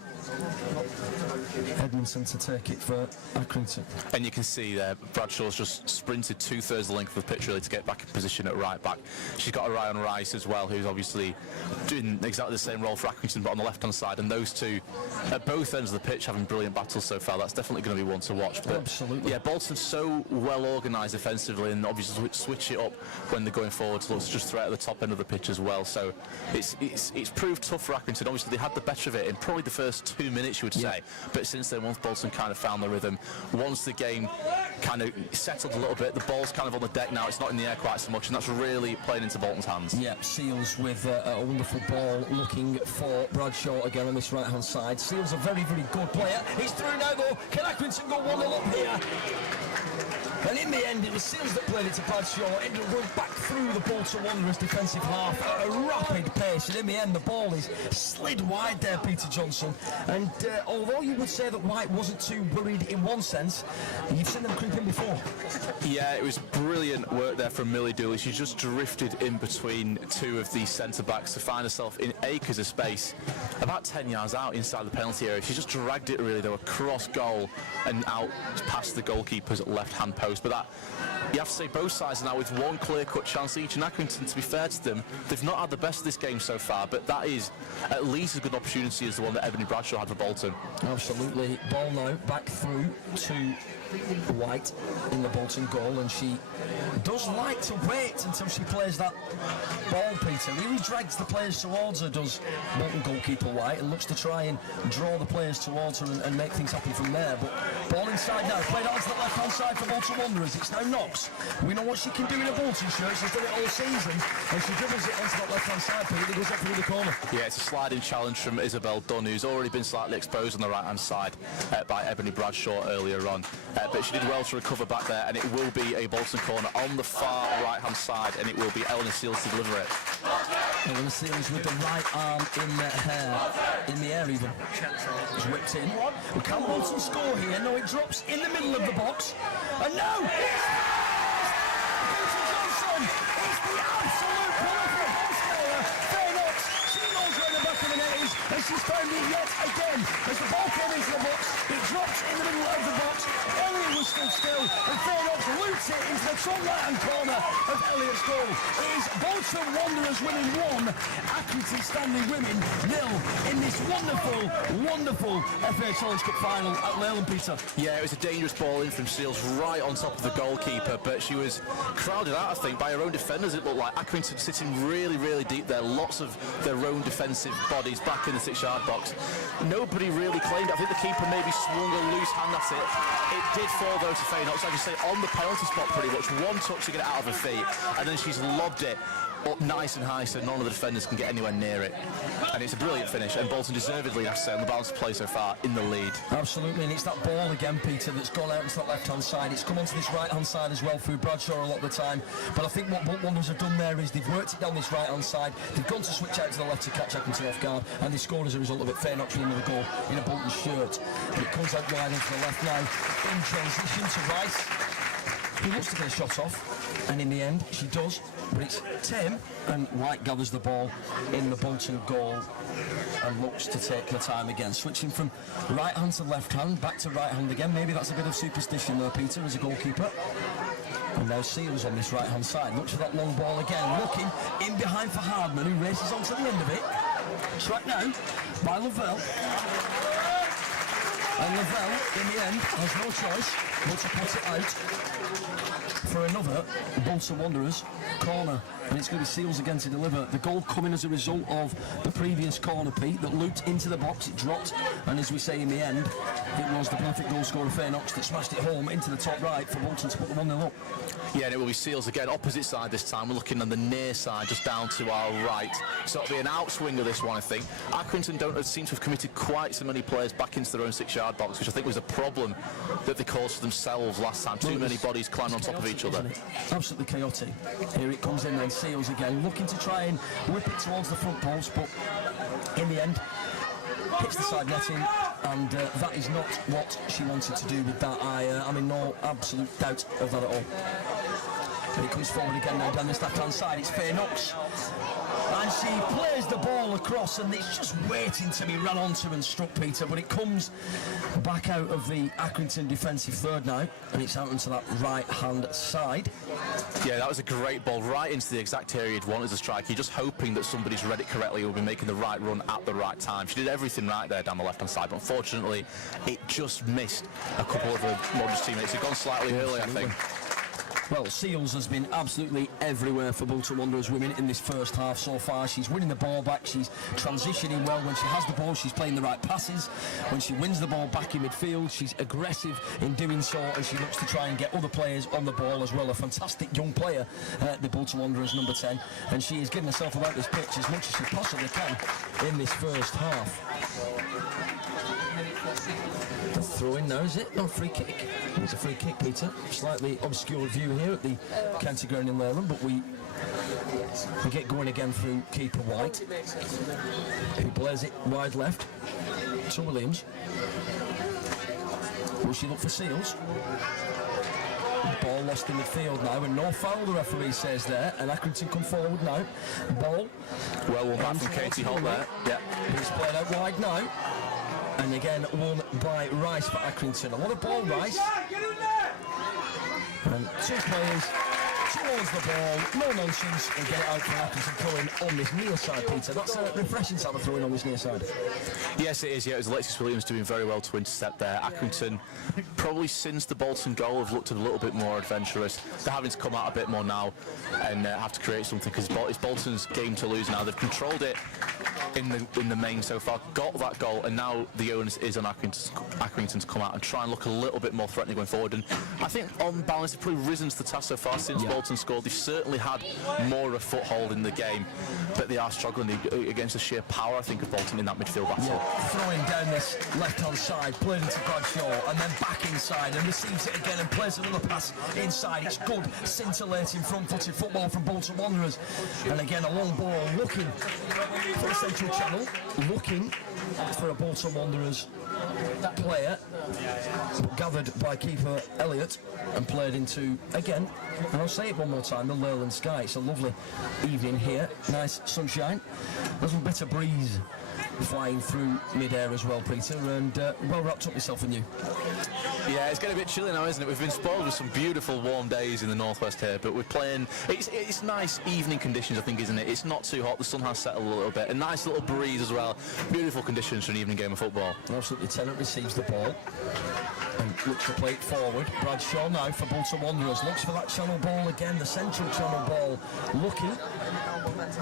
Edmondson to take it for Accrington. And you can see there, Bradshaw's just sprinted 2/3 the length of the pitch really to get back in position at right back. She's got her eye on Rice as well, who's obviously doing exactly the same role for Accrington, but on the left-hand side, and those two at both ends of the pitch having brilliant battles so far. That's definitely going to be one to watch. But absolutely. Yeah, Bolton's so well organised defensively, and obviously switch it up when they're going forward to just threat at the top end of the pitch as well. So it's proved tough for Accrington. Obviously they had the better of it in probably the first 2 minutes, you would say, but since then, once Bolton kind of found the rhythm, once the game kind of settled a little bit, the ball's kind of on the deck now, it's not in the air quite so much, and that's really playing into Bolton's hands. Yeah, Seals with a wonderful ball looking for Bradshaw again on this right hand side. Seals a very, very good player. He's through now though. Can Accrington go 1-0 up here? And in the end, it was Seals that played it to Bradshaw, ended up going back through the Bolton Wanderers defensive half at a rapid pace, and in the end the ball is slid wide there, Peter Johnson, and although you would say that White wasn't too worried in one sense, you've seen them creep in before. Yeah, it was brilliant work there from Millie Dooley. She just drifted in between two of the centre-backs to find herself in acres of space, about 10 yards out inside the penalty area. She just dragged it really, though, across goal and out past the goalkeeper's left-hand post. But that, you have to say, both sides are now with one clear-cut chance each, and Accrington, to be fair to them, they've not had the best of this game so far, but that is at least as good an opportunity as the one that Eboni Bradshaw had for Bolton. Absolutely. Ball now back through to White in the Bolton goal, and she does like to wait until she plays that ball, Peter. Really drags the players towards her, does Bolton goalkeeper White, and looks to try and draw the players towards her and make things happen from there. But ball inside now, played out to the left-hand side for Bolton Wanderers. It's now Knox. We know what she can do in a Bolton shirt. She's done it all season, and she dribbles it onto that left-hand side, Peter. It goes up through the corner. Yeah, it's a sliding challenge from Isabel Dunn, who's already been slightly exposed on the right-hand side by Eboni Bradshaw earlier on. But she did well to recover back there, and it will be a Bolton corner on the far right-hand side, and it will be Eleanor Seals to deliver it. Eleanor Seals with the right arm in the hair, in the air even. It's whipped in. Well, can Bolton score here? No, it drops in the middle of the box. And no! Peter Johnson! It's the absolute prolific goal scorer, Faye Knox. She knows where the back of the net is, and she's found it yet again. As the ball came into the box, it dropped in the middle of the box. Elliot was stood still, and Faye Knox loops it into the top right-hand corner of Elliot's goal. It is Bolton Wanderers winning 1, Accrington Stanley women 0 in this wonderful, wonderful FA Challenge Cup final at Leyland, Peter. Yeah, it was a dangerous ball in from Seals right on top of the goalkeeper, but she was crowded out, I think, by her own defenders, it looked like. Accrington sitting really, really deep there, lots of their own defensive bodies back in the 6-yard box. Nobody really claimed it. I think the keeper maybe swung a loose hand at it. It did fall though to Faye Knox, like you say, on the penalty spot pretty much. One touch to get it out of her feet, and then she's lobbed it up nice and high so none of the defenders can get anywhere near it. And it's a brilliant finish, and Bolton deservedly, I have to say, on the balance of play so far, in the lead. Absolutely, and it's that ball again, Peter, that's gone out into that left-hand side. It's come onto this right-hand side as well through Bradshaw a lot of the time. But I think what Bolton Wanderers have done there is they've worked it down this right-hand side. They've gone to switch out to the left to catch Accrington off guard, and they scored as a result of it. Faye Knox with another goal in a Bolton shirt. But it comes out wide into the left now in transition to Rice. He looks to get a shot off, and in the end she does, but it's Tim, and White gathers the ball in the Bolton goal and looks to take the time again, switching from right hand to left hand, back to right hand again. Maybe that's a bit of superstition there, Peter, as a goalkeeper. And now Seals on this right hand side, looks for that long ball again, looking in behind for Hardman, who races on to the end of it. Tracked now by Lavelle. And Lavelle, in the end, has no choice Want to put it out for another Bolton Wanderers corner, and it's going to be Seals again to deliver. The goal coming as a result of the previous corner, Pete, that looped into the box, it dropped, and as we say in the end, it was the perfect goal scorer Faye Knox that smashed it home into the top right for Bolton to put the 1-0 up. Yeah, and it will be Seals again, opposite side this time. We're looking on the near side, just down to our right. So it'll be an outswing of this one, I think. Accrington don't seem to have committed quite so many players back into their own 6-yard box, which I think was a problem that they caused for themselves last time. Too many bodies climbing on top of each other. Absolutely chaotic. Here it comes in then, Seals again, looking to try and whip it towards the front post, but in the end, hits the side netting, and that is not what she wanted to do with that. I'm in no absolute doubt of that at all. And it comes forward again now down this left-hand side. It's Faye Knox, and she plays the ball across, and it's just waiting to be run onto and struck, Peter, but it comes back out of the Accrington defensive third now, and it's out into that right-hand side. Yeah, that was a great ball right into the exact area you'd want as a striker. You're just hoping that somebody's read it correctly, will be making the right run at the right time. She did everything right there down the left-hand side, but unfortunately it just missed a couple of her Wanderers teammates. They've gone slightly early, I think. Well, Seals has been absolutely everywhere for Bolton Wanderers women in this first half so far. She's winning the ball back, she's transitioning well. When she has the ball, she's playing the right passes. When she wins the ball back in midfield, she's aggressive in doing so, and she looks to try and get other players on the ball as well. A fantastic young player, the Bolton Wanderers number 10, and she is getting herself about this pitch as much as she possibly can in this first half. The throw in now, is it? No, free kick. It's a free kick, Peter. Slightly obscure view here at the county ground in Leyland, but we get going again through keeper White, who blares it wide left to Williams. Will she look for Seals? Ball lost in midfield now, and no foul, the referee says there, and Accrington come forward now. Ball. Well, back from Katie Holt there. Yeah. It's played out wide now. And again, won by Rice for Accrington. A lot of ball, Rice. And two players towards the ball, no nonsense, and get it out for Accrington throwing on this near side, Peter. That's refreshing to have a throw-in on this near side. Yes, it is. Yeah, it was Alexis Williams doing very well to intercept there. Accrington, probably since the Bolton goal, have looked a little bit more adventurous. They're having to come out a bit more now and have to create something, because it's Bolton's game to lose now. They've controlled it in the main so far, got that goal, and now the onus is on Accrington to come out and try and look a little bit more threatening going forward. And I think on balance they've probably risen to the task so far since Bolton scored. They've certainly had more of a foothold in the game, but they are struggling against the sheer power, I think, of Bolton in that midfield battle. Yeah. Throwing down this left-hand side, played into Bradshaw, and then back inside, and receives it again and plays another pass inside. It's good, scintillating front-footed football from Bolton Wanderers, and again a long ball looking for the central channel, looking for a Bolton Wanderers player, gathered by keeper Elliott and played into, again, and I'll say it one more time, the Leyland sky. It's a lovely evening here, nice sunshine, there's a bit of breeze flying through mid-air as well, Peter, and well wrapped up yourself and you. Yeah, it's getting a bit chilly now, isn't it? We've been spoiled with some beautiful warm days in the northwest here, but we're playing, it's nice evening conditions, I think, isn't it? It's not too hot, the sun has settled a little bit, a nice little breeze as well. Beautiful conditions for an evening game of football. Absolutely. Tennant receives the ball and looks to play it forward. Bradshaw now for Bolton Wanderers, looks for that channel ball again, the central channel ball, looking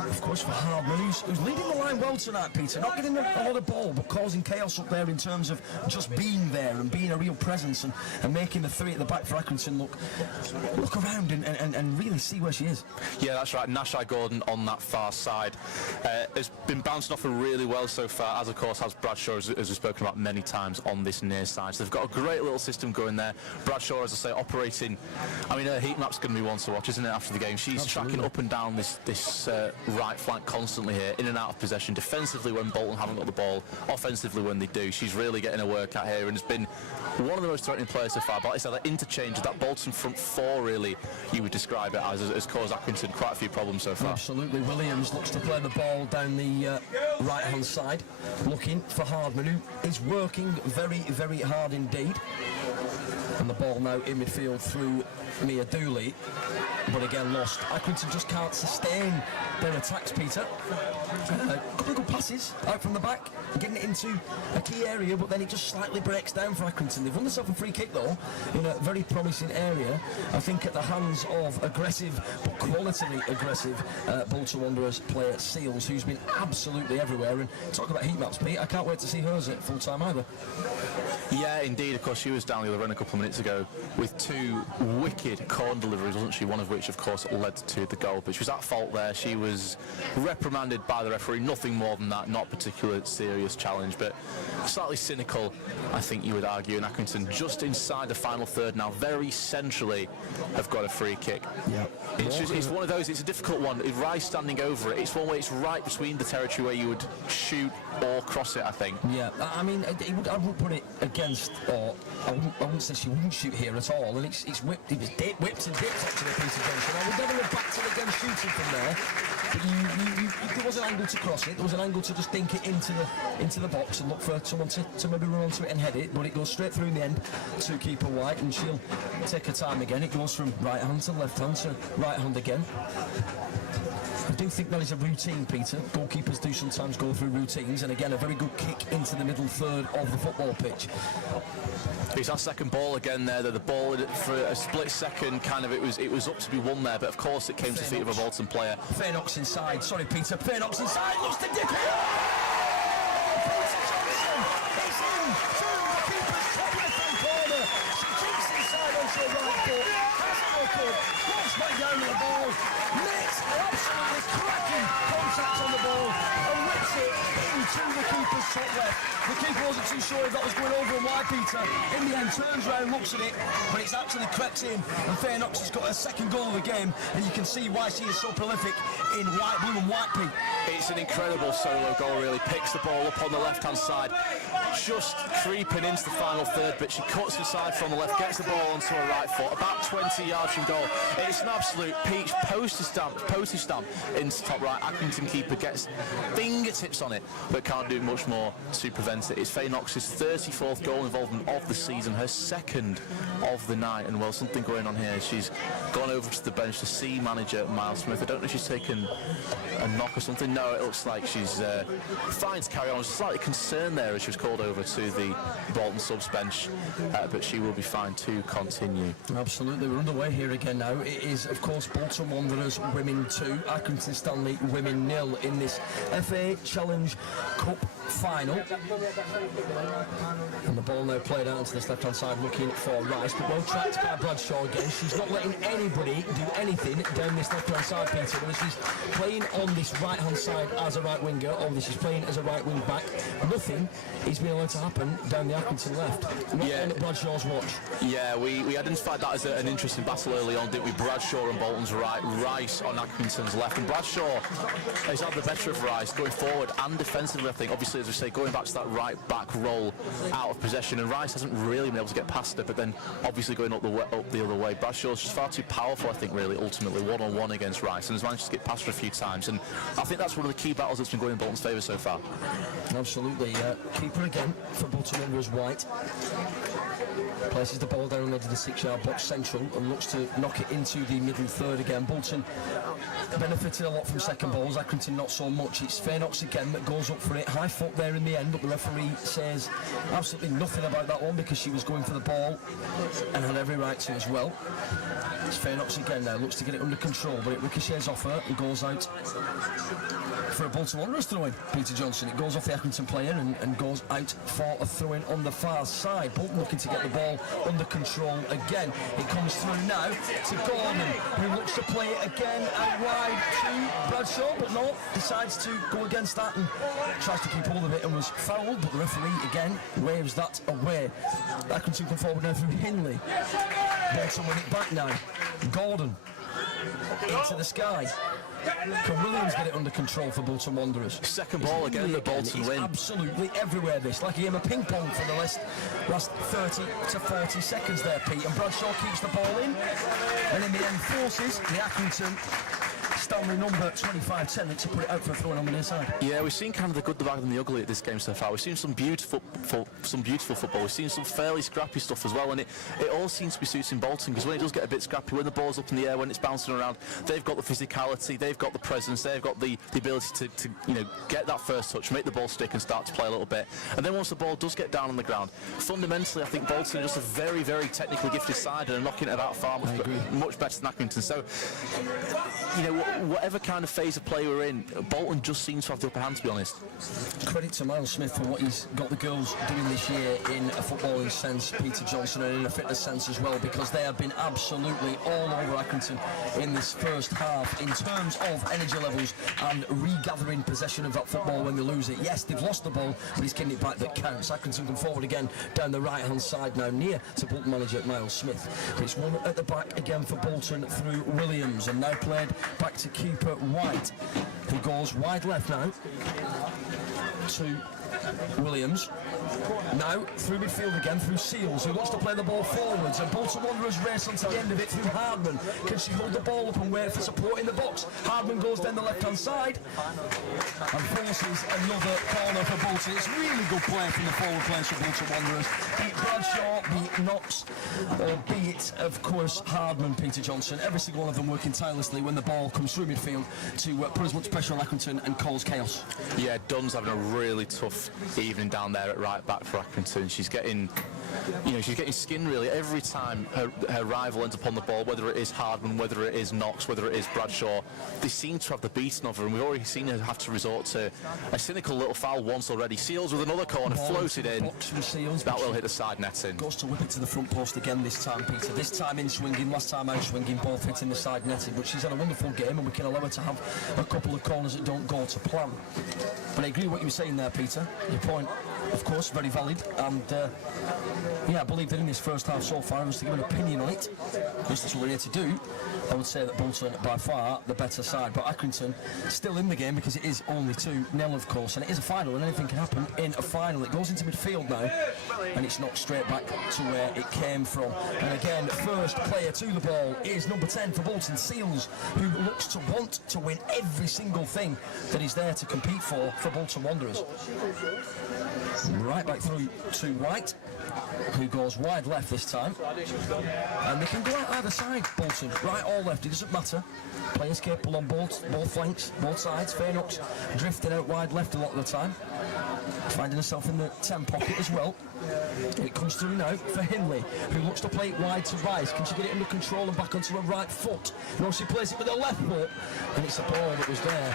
of course for Hardman, who's leading the line well tonight, Peter, not getting a lot of ball but causing chaos up there in terms of just being there and being a real presence and making the three at the back for Accrington look around and really see where she is. Yeah, that's right. Nashai Gordon on that far side has been bouncing off her really well so far, as of course has Bradshaw, as we've spoken about many times on this near side. So they've got a great little system going there. Bradshaw, as I say, operating, I mean, her heat map's going to be one to watch, isn't it, after the game? She's tracking up and down this right flank constantly here, in and out of possession, defensively when Bolton haven't got the ball, offensively when they do. She's really getting a workout here and has been one of the most threatening players so far. But like I said, that interchange, that Bolton front four, really, you would describe it as, has caused Accrington quite a few problems so far. Absolutely. Williams looks to play the ball down the right-hand side, looking for Hardman, who is working very, very hard indeed. And the ball now in midfield through Mia Dooley. but again lost. Accrington just can't sustain their attacks, Peter. Couple of good passes out from the back, getting it into a key area, but then it just slightly breaks down for Accrington. They've won themselves a free kick though, in a very promising area, I think at the hands of aggressive, but qualitatively aggressive Bolton Wanderers player Seals, who's been absolutely everywhere. And talk about heat maps, Pete, I can't wait to see hers at full time either. Yeah, indeed. Of course, she was down the other end a couple of minutes ago with two wicked corner deliveries, wasn't she? One of which, of course, led to the goal. But she was at fault there. She was reprimanded by the referee. Nothing more than that. Not a particular serious challenge, but slightly cynical, I think you would argue. And Accrington, just inside the final third now, very centrally, have got a free kick. Yeah. It's one of those. It's a difficult one. Rice standing over it. It's one where it's right between the territory where you would shoot or cross it, I think. Yeah, I mean, I wouldn't put it against, or I wouldn't say she wouldn't shoot here at all. And it's whipped. It was whipped and dipped actually, Peter Johnson. I would never look back to again shooting from there. But there was an angle to cross it. There was an angle to just dink it into the box and look for someone to maybe run onto it and head it. But it goes straight through in the end to keeper White, and she'll take her time again. It goes from right hand to left hand to right hand again. I do think that is a routine, Peter. Goalkeepers do sometimes go through routines, and again a very good kick into the middle third of the football pitch. It's our second ball again there. The ball for a split second, kind of it was up to be won there, but of course it came to the feet of a Bolton player. Faye Knox inside. Sorry, Peter. Faye Knox inside. Looks to dip it. Peter Johnson. It's in through the keeper's top left-hand corner. She kicks inside onto the right foot. Has a look up. Goes back down to the ball. Makes absolutely cracking contact on the ball and whips it into the keeper's top left. The keeper wasn't too sure if that was going over and wide, Peter. In the end, turns around, looks at it, but it's actually crept in. And Faye Knox has got her second goal of the game, and you can see why she is so prolific in white, blue and white, Pete. It's an incredible solo goal, really. Picks the ball up on the left-hand side, just creeping into the final third, but she cuts inside from the left, gets the ball onto her right foot, about 20 yards from goal. It's an absolute peach postage stamp into top right. Accrington keeper gets fingertips on it, but can't do much more to prevent it. It's Faye Knox's 34th goal involvement of the season, her second of the night, and well, something going on here. She's gone over to the bench to see manager Miles Smith. I don't know if she's taken a knock or something. No, it looks like she's fine to carry on. I was slightly concerned there as she was called over to the Bolton subs bench, but she will be fine to continue. Absolutely, we're underway here again now. It is, of course, Bolton Wanderers women 2, Accrington Stanley women 0 in this FA Challenge Cup final. And the ball now played out into this left-hand side looking for Rice, but well tracked by Bradshaw again. She's not letting anybody do anything down this left-hand side, Peter. Whether she's playing on this right-hand side as a right winger or whether she's playing as a right wing back, nothing is being allowed to happen down the Accrington left. Not on Bradshaw's watch. Yeah, we identified that as an interesting battle early on, didn't we? Bradshaw on Bolton's right, Rice on Accrington's left, and Bradshaw has had the better of Rice going forward and defensively, I think. Obviously, as we say, going back to that right back roll out of possession, and Rice hasn't really been able to get past it, but then obviously going up the other way. Bradshaw's just far too powerful, I think, really, ultimately, one-on-one against Rice, and has managed to get past her a few times, and I think that's one of the key battles that's been going in Bolton's favour so far. Absolutely. Keeper again for Bolton Wanderers White. Places the ball down on the edge of the 6-yard box central and looks to knock it into the middle third again. Bolton benefited a lot from second balls, Accrington not so much. It's Faye Knox again that goes up for it. High foot there in the end, but the referee says absolutely nothing about that one because she was going for the ball and had every right to as well. It's Faye Knox again now, looks to get it under control, but it ricochets off her and goes out for a Bolton Wanderers throw-in. Peter Johnson, it goes off the Accrington player and goes out for a throw-in on the far side. Bolton looking to get the ball under control again. It comes through now to Gordon, who looks to play it again out wide to Bradshaw, but no, decides to go against that and tries to keep hold of it and was fouled, but the referee again waves that away. Accrington come forward now through Hinley. Bolton win it back now. Gordon into the sky. Can Williams get it under control for Bolton Wanderers? Second ball again, the Bolton win. Absolutely everywhere this, like a game of ping pong for the last 30 to 40 seconds there, Pete. And Bradshaw keeps the ball in, and in the end forces the Accrington Stanley number 25-10 to put it out for a throw on the near side. Yeah, we've seen kind of the good, the bad and the ugly at this game so far. We've seen some beautiful football. We've seen some fairly scrappy stuff as well, and it all seems to be suiting Bolton, because when it does get a bit scrappy, when the ball's up in the air, when it's bouncing around, they've got the physicality, they've got the presence, they've got the ability to get that first touch, make the ball stick and start to play a little bit. And then once the ball does get down on the ground, fundamentally I think Bolton are just a very, very technically gifted side and are knocking it about far much better than Accrington. So, whatever kind of phase of play we're in, Bolton just seems to have the upper hand, to be honest. Credit to Miles Smith for what he's got the girls doing this year in a footballing sense, Peter Johnson, and in a fitness sense as well, because they have been absolutely all over Accrington in this first half in terms of energy levels and regathering possession of that football when they lose it. Yes, they've lost the ball, but it's getting it back that counts. Accrington come forward again down the right hand side now, near to Bolton manager Miles Smith. It's one at the back again for Bolton through Williams, and now played back to keeper White, who goes wide left now to Williams. Now through midfield again through Seals, who wants to play the ball forwards, and Bolton Wanderers race onto the end of it through Hardman. Can she hold the ball up and wait for support in the box? Hardman goes down the left hand side and forces another corner for Bolton. It's really good play from the forward players for Bolton Wanderers. Be it Bradshaw, be it Knox, or be it of course Hardman, Peter Johnson. Every single one of them working tirelessly when the ball comes through midfield to put as much pressure on Accrington and cause chaos. Yeah, Dunn's having a really tough evening down there at right back for Accrington. She's getting skin really every time her rival ends up on the ball, whether it is Hardman, whether it is Knox, whether it is Bradshaw. They seem to have the beating of her, and we've already seen her have to resort to a cynical little foul once already. Seals with another corner, floated in. Seals, that will hit the side netting. Goes to whip it to the front post again this time, Peter. This time in swinging, last time out swinging, both hitting the side netting. But she's had a wonderful game, and we can allow her to have a couple of corners that don't go to plan. But I agree with what you were saying there, Peter. Your point, of course, very valid. And I believe that in this first half so far, I was to give an opinion on it, which is what we're here to do. I would say that Bolton by far the better side, but Accrington still in the game because it is only 2-0, of course, and it is a final, and anything can happen in a final. It goes into midfield now, and it's knocked straight back to where it came from. And again, first player to the ball is number 10 for Bolton, Seals, who looks to want to win every single thing that he's there to compete for Bolton Wanderers. Right back through to White, who goes wide left this time, and they can go out either side, Bolton, right or left, it doesn't matter. Players capable on both flanks, both sides. Faye Knox drifting out wide left a lot of the time, finding herself in the 10 pocket as well. It comes through now for Hindley, who looks to play it wide to Rice. Can she get it under control and back onto her right foot? No, she plays it with her left foot, and it's a ball that was there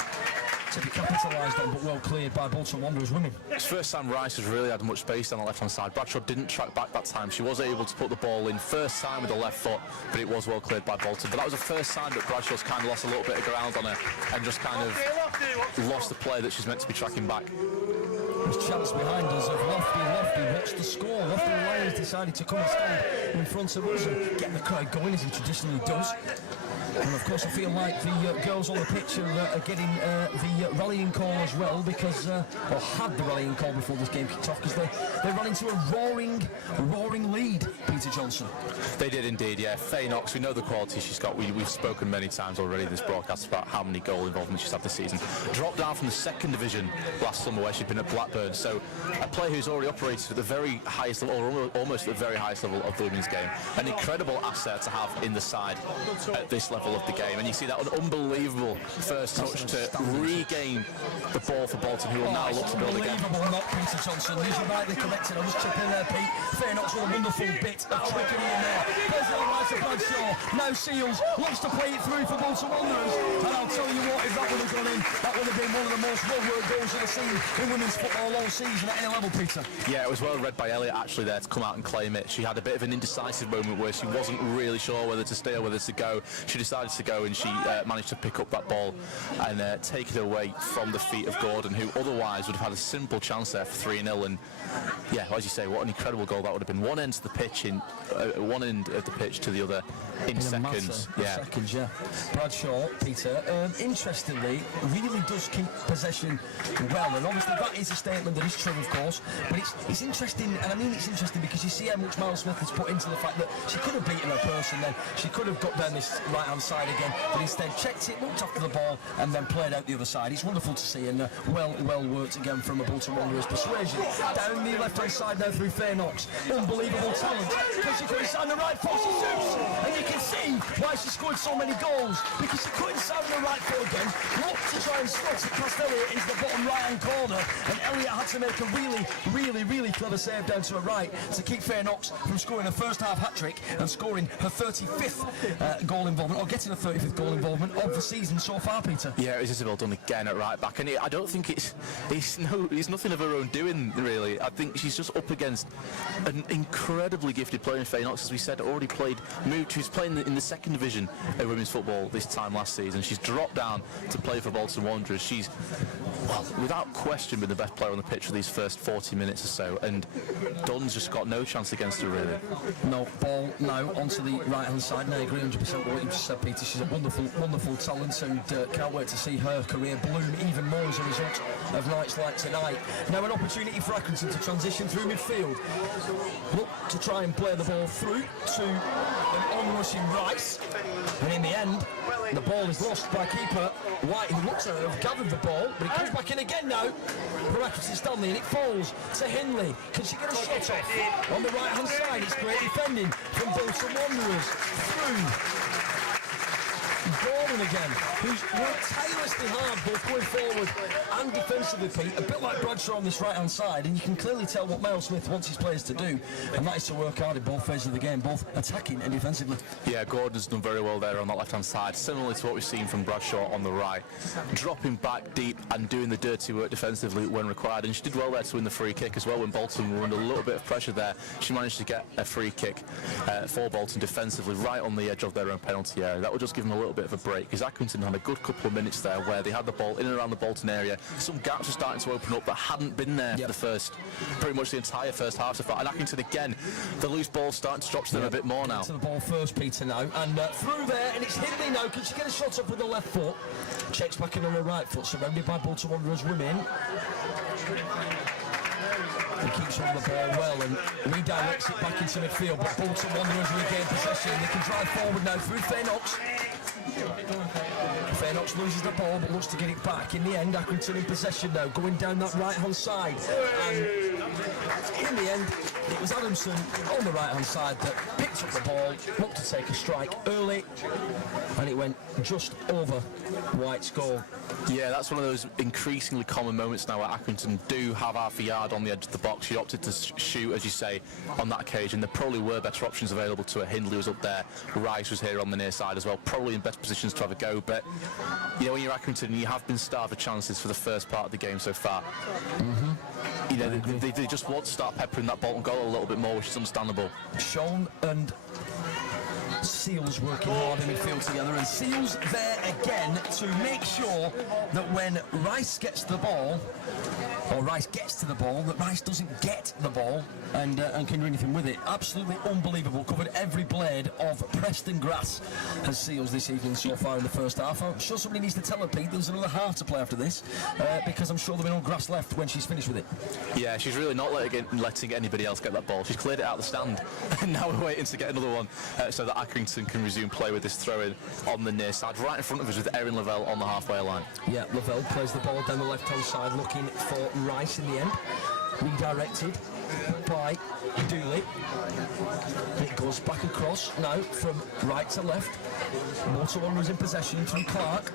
to be capitalised on, but well cleared by Bolton Wanderers women. It's the first time Rice has really had much space on the left hand side. Bradshaw didn't track back that time. She was able to put the ball in first time with the left foot, but it was well cleared by Bolton. But that was the first time that Bradshaw's kind of lost a little bit of ground on her and just kind of lost the play that she's meant to be tracking back. There's chance behind us of Lofty. What's the score? Lofty Lions decided to come and stand in front of us and get the crowd going as he traditionally does. And of course I feel like the girls on the pitch are getting the rallying call as well, because or had the rallying call before this game kicked off, because they ran into a roaring lead, Peter Johnson. They did indeed, yeah. Faye Knox, we know the quality she's got. We've spoken many times already in this broadcast about how many goal involvements she's had this season. Dropped down from the second division last summer where she'd been at Blackburn, so a player who's already operated at the very highest level, or almost at the very highest level of the women's game. An incredible asset to have in the side at this level of the game, and you see that unbelievable first touch to regain the ball for Bolton, who will now look to build again. Unbelievable knock, Peter Johnson. These are rightly corrected. I was chipping there, Pete. Fair Knox with a wonderful bit of trickery in there. There's the right to Bradshaw. Now Seals wants to play it through for Bolton Wanderers, and I'll tell you what, if that would have gone in, that would have been one of the most well-worked goals of the season in women's football all season at any level, Peter. Yeah, it was well read by Elliot actually there to come out and claim it. She had a bit of an indecisive moment where she wasn't really sure whether to stay or whether to go. She decided to go, and she managed to pick up that ball and take it away from the feet of Gordon, who otherwise would have had a simple chance there for 3-0. And yeah, as you say, what an incredible goal that would have been. One end of the pitch to the other in seconds. Seconds, yeah. Bradshaw, Peter, interestingly, really does keep possession well, and obviously that is a statement that is true, of course. But it's interesting, and I mean it's interesting because you see how much Miles Smith has put into the fact that she could have beaten her person, then she could have got down this right hand right-hand side again, but instead checked it, looked after the ball, and then played out the other side. It's wonderful to see, and well worked again from a Bolton Wanderers persuasion. Down the left-hand side now through Faye Knox. Unbelievable talent. She got inside the right foot, she shoots, and you can see why she scored so many goals, because she cut inside the right foot again, looked to try and slot it past Elliott into the bottom right-hand corner, and Elliott had to make a really clever save down to her right to keep Faye Knox from scoring her first half hat-trick and scoring her 35th goal involvement, or getting her 35th goal involvement of the season so far, Peter. Yeah, it was Isabel done again at right back, and I don't think it's nothing of her own doing, really. I think she's just up against an incredibly gifted player in Faye Knox, as we said, already moved. She was playing in the second division of women's football this time last season. She's dropped down to play for Bolton Wanderers. She's, well, without question, been the best player on the pitch for these first 40 minutes or so, and Dunn's just got no chance against her, really. No, ball now onto the right-hand side. Now I agree 100% with what you just said, Peter. She's a wonderful talent, and can't wait to see her career bloom even more as a result of nights like tonight. Now an opportunity for Accrington to transition through midfield. Look to try and play the ball through to an onrushing Rice, and in the end the ball is lost by keeper White, who looks to have gathered the ball, but it comes back in again now for Accrington Stanley, and it falls to Hindley. Can she get a shot off on the right hand side? It's great defending from Bolton Wanderers through Gordon again, who's worked tirelessly hard both going forward and defensively, Pete, a bit like Bradshaw on this right hand side, and you can clearly tell what Miles Smith wants his players to do, and that is to work hard in both phases of the game, both attacking and defensively. Yeah, Gordon's done very well there on that left hand side, similarly to what we've seen from Bradshaw on the right, dropping back deep and doing the dirty work defensively when required, and she did well there to win the free kick as well. When Bolton were under a little bit of pressure there, she managed to get a free kick for Bolton defensively right on the edge of their own penalty area. That would just give them a little bit of a break, because Accrington had a good couple of minutes there where they had the ball in and around the Bolton area. Some gaps were starting to open up that hadn't been there for pretty much the entire first half so far. And Accrington again, the loose ball starting to drop to them a bit more now. To the ball first, Peter, now, and through there, and it's Hindley now. Can she get a shot up with the left foot? Checks back in on the right foot, surrounded by Bolton Wanderers women. He keeps on the ball well and redirects it back into midfield, but Bolton Wanderers regain possession. They can drive forward now through Faye Knox. Faye Knox loses the ball but looks to get it back. In the end, Accrington in possession now, going down that right hand side, and in the end it was Adamson on the right hand side that picked up the ball, looked to take a strike early, and it went just over White's goal. Yeah, that's one of those increasingly common moments now where Accrington do have half a yard on the edge of the box. She opted to shoot, as you say, on that occasion. There probably were better options available to her. Hindley was up there, Rice was here on the near side as well, probably in better positions to have a go, but you know, when you're Accrington, you have been starved of chances for the first part of the game so far. You know, they just want to start peppering that Bolton goal a little bit more, which is understandable. Sean and Seals working hard in midfield together, and Seals there again to make sure that when Rice gets the ball, or Rice gets to the ball, that Rice doesn't get the ball and can do anything with it. Absolutely unbelievable. Covered every blade of Preston grass has Seals this evening so far in the first half. I'm sure somebody needs to tell her, Pete, there's another half to play after this, because I'm sure there'll be no grass left when she's finished with it. Yeah, she's really not letting anybody else get that ball. She's cleared it out of the stand, and now we're waiting to get another one so that Accrington can resume play with this throw-in on the near side, right in front of us with Erin Lavelle on the halfway line. Yeah, Lavelle plays the ball down the left-hand side, looking for Rice in the end. Redirected by Dooley. It goes back across now from right to left. Bolton Wanderers in possession through Clark.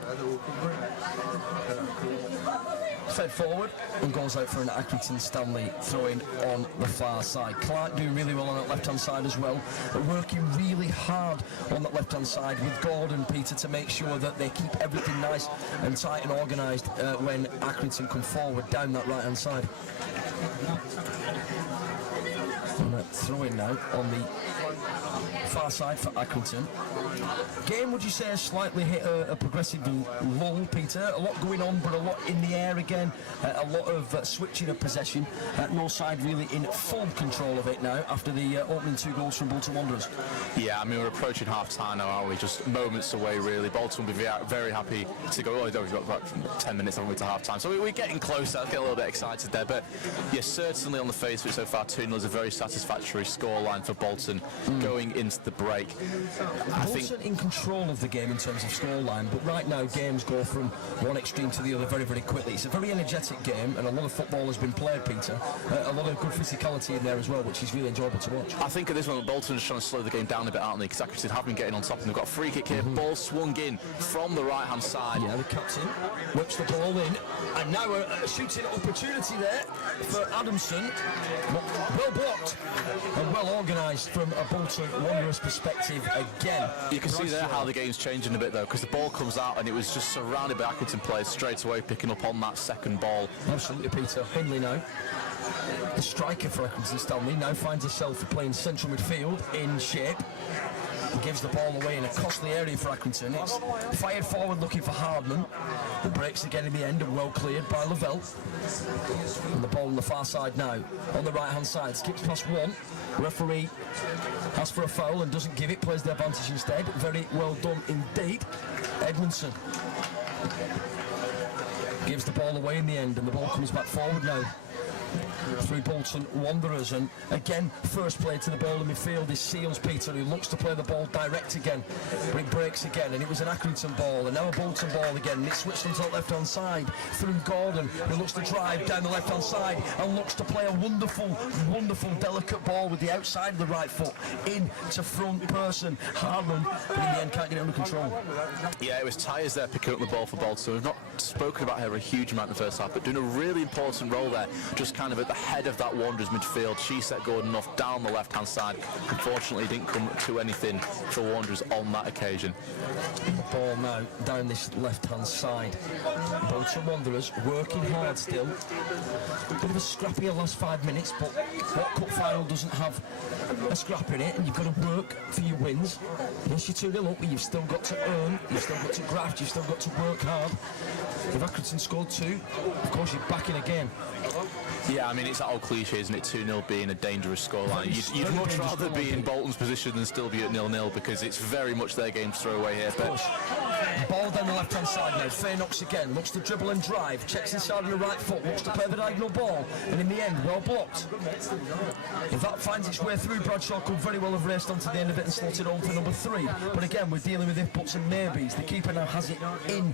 Fed forward and goes out for an Accrington Stanley throwing on the far side. Clark doing really well on that left hand side as well, working really hard on that left hand side with Gordon, Peter, to make sure that they keep everything nice and tight and organised when Accrington come forward down that right hand side. And throwing now on the far side for Accrington. Game, would you say, has slightly hit a progressive lull, Peter? A lot going on, but a lot in the air again. A lot of switching of possession. No side really in full control of it now after the opening 2 goals from Bolton Wanderers. Yeah, I mean, we're approaching half-time now, aren't we? Just moments away, really. Bolton will be very happy to go. Oh, we've got about 10 minutes, haven't we, to half-time. So we're getting closer. I get a little bit excited there. But, yeah, certainly on the face of it so far, 2-0 is a very satisfactory scoreline for Bolton going into since the break. I think Bolton in control of the game in terms of scoreline, but right now games go from one extreme to the other very, very quickly. It's a very energetic game, and a lot of football has been played, Peter. A lot of good physicality in there as well, which is really enjoyable to watch. I think at this moment Bolton's trying to slow the game down a bit, aren't they? Because Accrington have been getting on top, and they've got a free kick here. Ball swung in from the right-hand side. Yeah, the captain whips the ball in, and now a shooting opportunity there for Adamson. Well blocked and well organised from a Bolton Wanderers perspective again. You can see there how the game's changing a bit though, because the ball comes out and it was just surrounded by Accrington players straight away, picking up on that second ball. Absolutely, Peter. Hindley now, the striker for Accrington Stanley, now finds himself playing central midfield in shape. He gives the ball away in a costly area for Accrington. It's fired forward looking for Hardman. The breaks again in the end and well cleared by Lavelle. And the ball on the far side now, on the right hand side, skips past one. Referee asks for a foul and doesn't give it, plays the advantage instead. Very well done indeed. Edmondson gives the ball away in the end, and the ball comes back forward now through Bolton Wanderers, and again first play to the ball in midfield is Seals, Peter, who looks to play the ball direct again, but it breaks again, and it was an Accrington ball and now a Bolton ball again, and it's switched onto the left hand side through Gordon, who looks to drive down the left hand side and looks to play a wonderful delicate ball with the outside of the right foot into front person Harlan, but in the end can't get it under control. Yeah, it was Tyers there picking up the ball for Bolton. We've not spoken about her a huge amount in the first half, but doing a really important role there, just kind of at the head of that Wanderers midfield. She set Gordon off down the left hand side. Unfortunately didn't come to anything for Wanderers on that occasion. The ball now down this left hand side. Bolton Wanderers working hard still. Bit of a scrappy last 5 minutes, but what cup final doesn't have a scrap in it, and you've got to work for your wins. Yes, you're 2-0 up, but you've still got to earn, you've still got to graft, you've still got to work hard. If Accrington scored 2, of course you're back in again. Yeah, I mean, it's that old cliche, isn't it? 2-0 being a dangerous scoreline. You'd much rather be in Bolton's position than still be at 0-0, because it's very much their game to throw away here. But ball down the left hand side now. Faye Knox again, looks to dribble and drive, checks inside on the right foot, looks to play the diagonal ball, and in the end, well blocked. If that finds its way through, Bradshaw could very well have raced onto the end of it and slotted on for number 3. But again, we're dealing with if buts and maybes. The keeper now has it in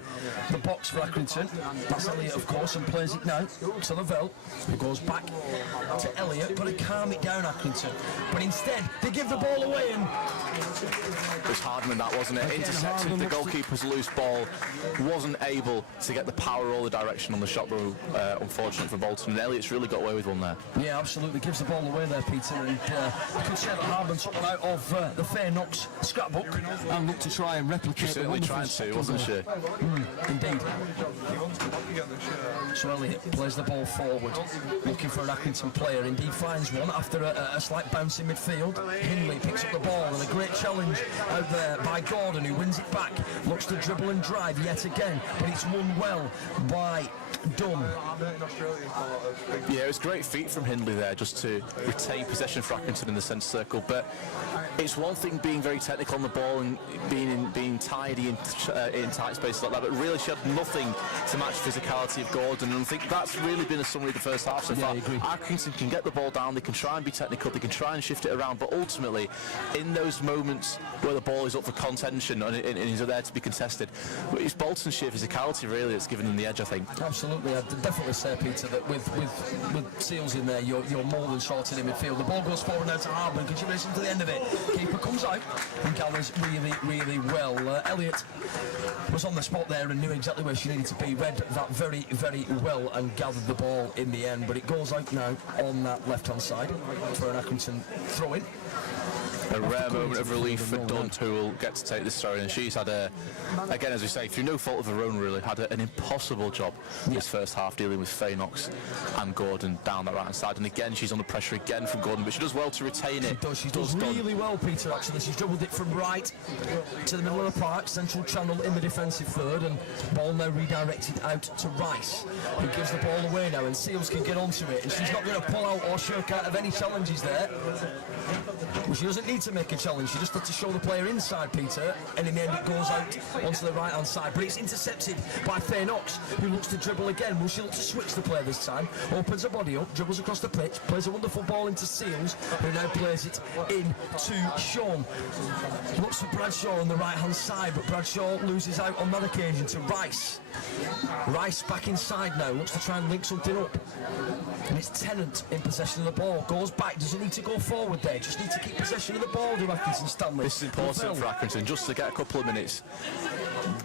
the box for Accrington. That's Elliott, of course, and plays it now to Lavelle, who goes back to Elliott, got to calm it down, Accrington. But instead, they give the ball away, and it was Hardman, that, wasn't it? Intercepted the goalkeeper's loose ball, wasn't able to get the power or the direction on the shot, unfortunate for Bolton, and Elliott's really got away with one there. Yeah, absolutely, gives the ball away there, Peter, and I could say that Hardman took one out of the Faye Knox scrapbook and looked to try and replicate. She certainly tried to, wasn't she? Indeed. So Elliott plays the ball forward, looking for an Accrington player, indeed finds one after a slight bounce in midfield. Hindley picks up the ball, and a great challenge out there by Gordon, who wins it back, looks to dribble and drive yet again, but it's won well by Dunn. Yeah, it was great feat from Hindley there, just to retain possession for Accrington in the centre circle. But it's one thing being very technical on the ball and being tidy in tight spaces like that, but really she had nothing to match physicality of Gordon, and I think that's really been a summary of the first half so far. Accrington can get the ball down, they can try and be technical, they can try and shift it around, but ultimately in those moments where the ball is up for contention and is there to be contested, it's Bolton's sheer physicality really that's given them the edge, I think. Absolutely, I'd definitely say, Peter, that with Seals in there, you're more than sorted in midfield. The ball goes forward now to Hardman, could you listen to the end of it? Keeper comes out and gathers really well. Elliott was on the spot there and knew exactly where she needed to be, read that very well and gathered the ball in the end, but it goes out now on that left hand side for an Accrington throw-in. A rare moment of relief for Dunt, who will get to take this story, and she's had again, as we say, through no fault of her own really, had an impossible job this first half, dealing with Faye Knox and Gordon down that right hand side, and again she's under pressure again from Gordon, but she does well to retain it. She does really well, Peter, actually. She's dribbled it from right to the middle of the park, central channel in the defensive third, and ball now redirected out to Rice, who gives the ball away now, and Seals can get onto it, and she's not going to pull out or shirk out of any challenges there. Well, she doesn't need to make a challenge. She just had to show the player inside, Peter, and in the end it goes out onto the right-hand side. But it's intercepted by Faye Knox, who looks to dribble again. Will she look to switch the play this time? Opens her body up, dribbles across the pitch, plays a wonderful ball into Seals, who now plays it in to Sean. Looks for Bradshaw on the right-hand side, but Bradshaw loses out on that occasion to Rice. Rice back inside now, looks to try and link something up. And it's Tennant in possession of the ball. Goes back, doesn't need to go forward there, just need to keep possession of the ball, do Accrington Stanley. This is important for Accrington, just to get a couple of minutes.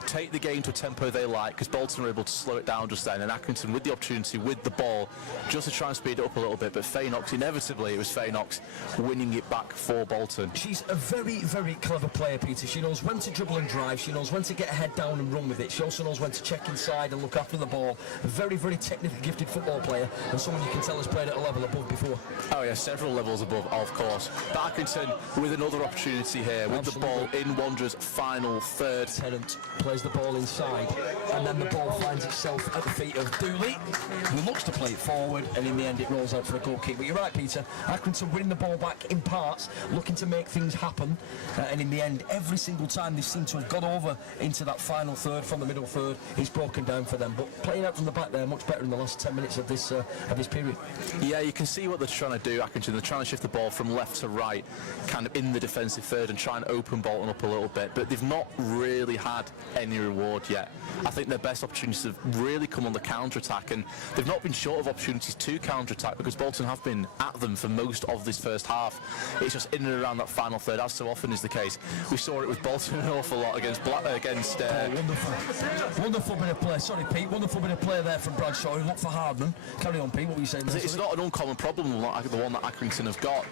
Take the game to a tempo they like, because Bolton were able to slow it down just then, and Accrington with the opportunity, with the ball, just to try and speed it up a little bit. But Faye Knox, inevitably it was Faye Knox winning it back for Bolton. She's a very, very clever player, Peter. She knows when to dribble and drive, she knows when to get her head down and run with it. She also knows when to check inside and look after the ball. A very, very technically gifted football player, and someone you can tell has played at a level above before. Oh yeah, several levels above, of course. But Accrington with another opportunity here, with the ball in Wanderers' final third. Tennant plays the ball inside, and then the ball finds itself at the feet of Dooley, who looks to play it forward, and in the end it rolls out for a goal kick. But you're right, Peter, Accrington winning the ball back in parts, looking to make things happen, and in the end, every single time they seem to have got over into that final third from the middle third, it's broken down for them. But playing out from the back there much better in the last 10 minutes of this period. Yeah, you can see what they're trying to do, Accrington. They're trying to shift the ball from left to right, kind of in the defensive third, and try and open Bolton up a little bit, but they've not really had any reward yet. I think their best opportunities have really come on the counter-attack, and they've not been short of opportunities to counter-attack, because Bolton have been at them for most of this first half. It's just in and around that final third, as so often is the case. We saw it with Bolton an awful lot against wonderful bit of play. Sorry, Pete. Wonderful bit of play there from Bradshaw, who looked for Hardman. Carry on, Pete. What were you saying there? It's not an uncommon problem, the one that Accrington have got.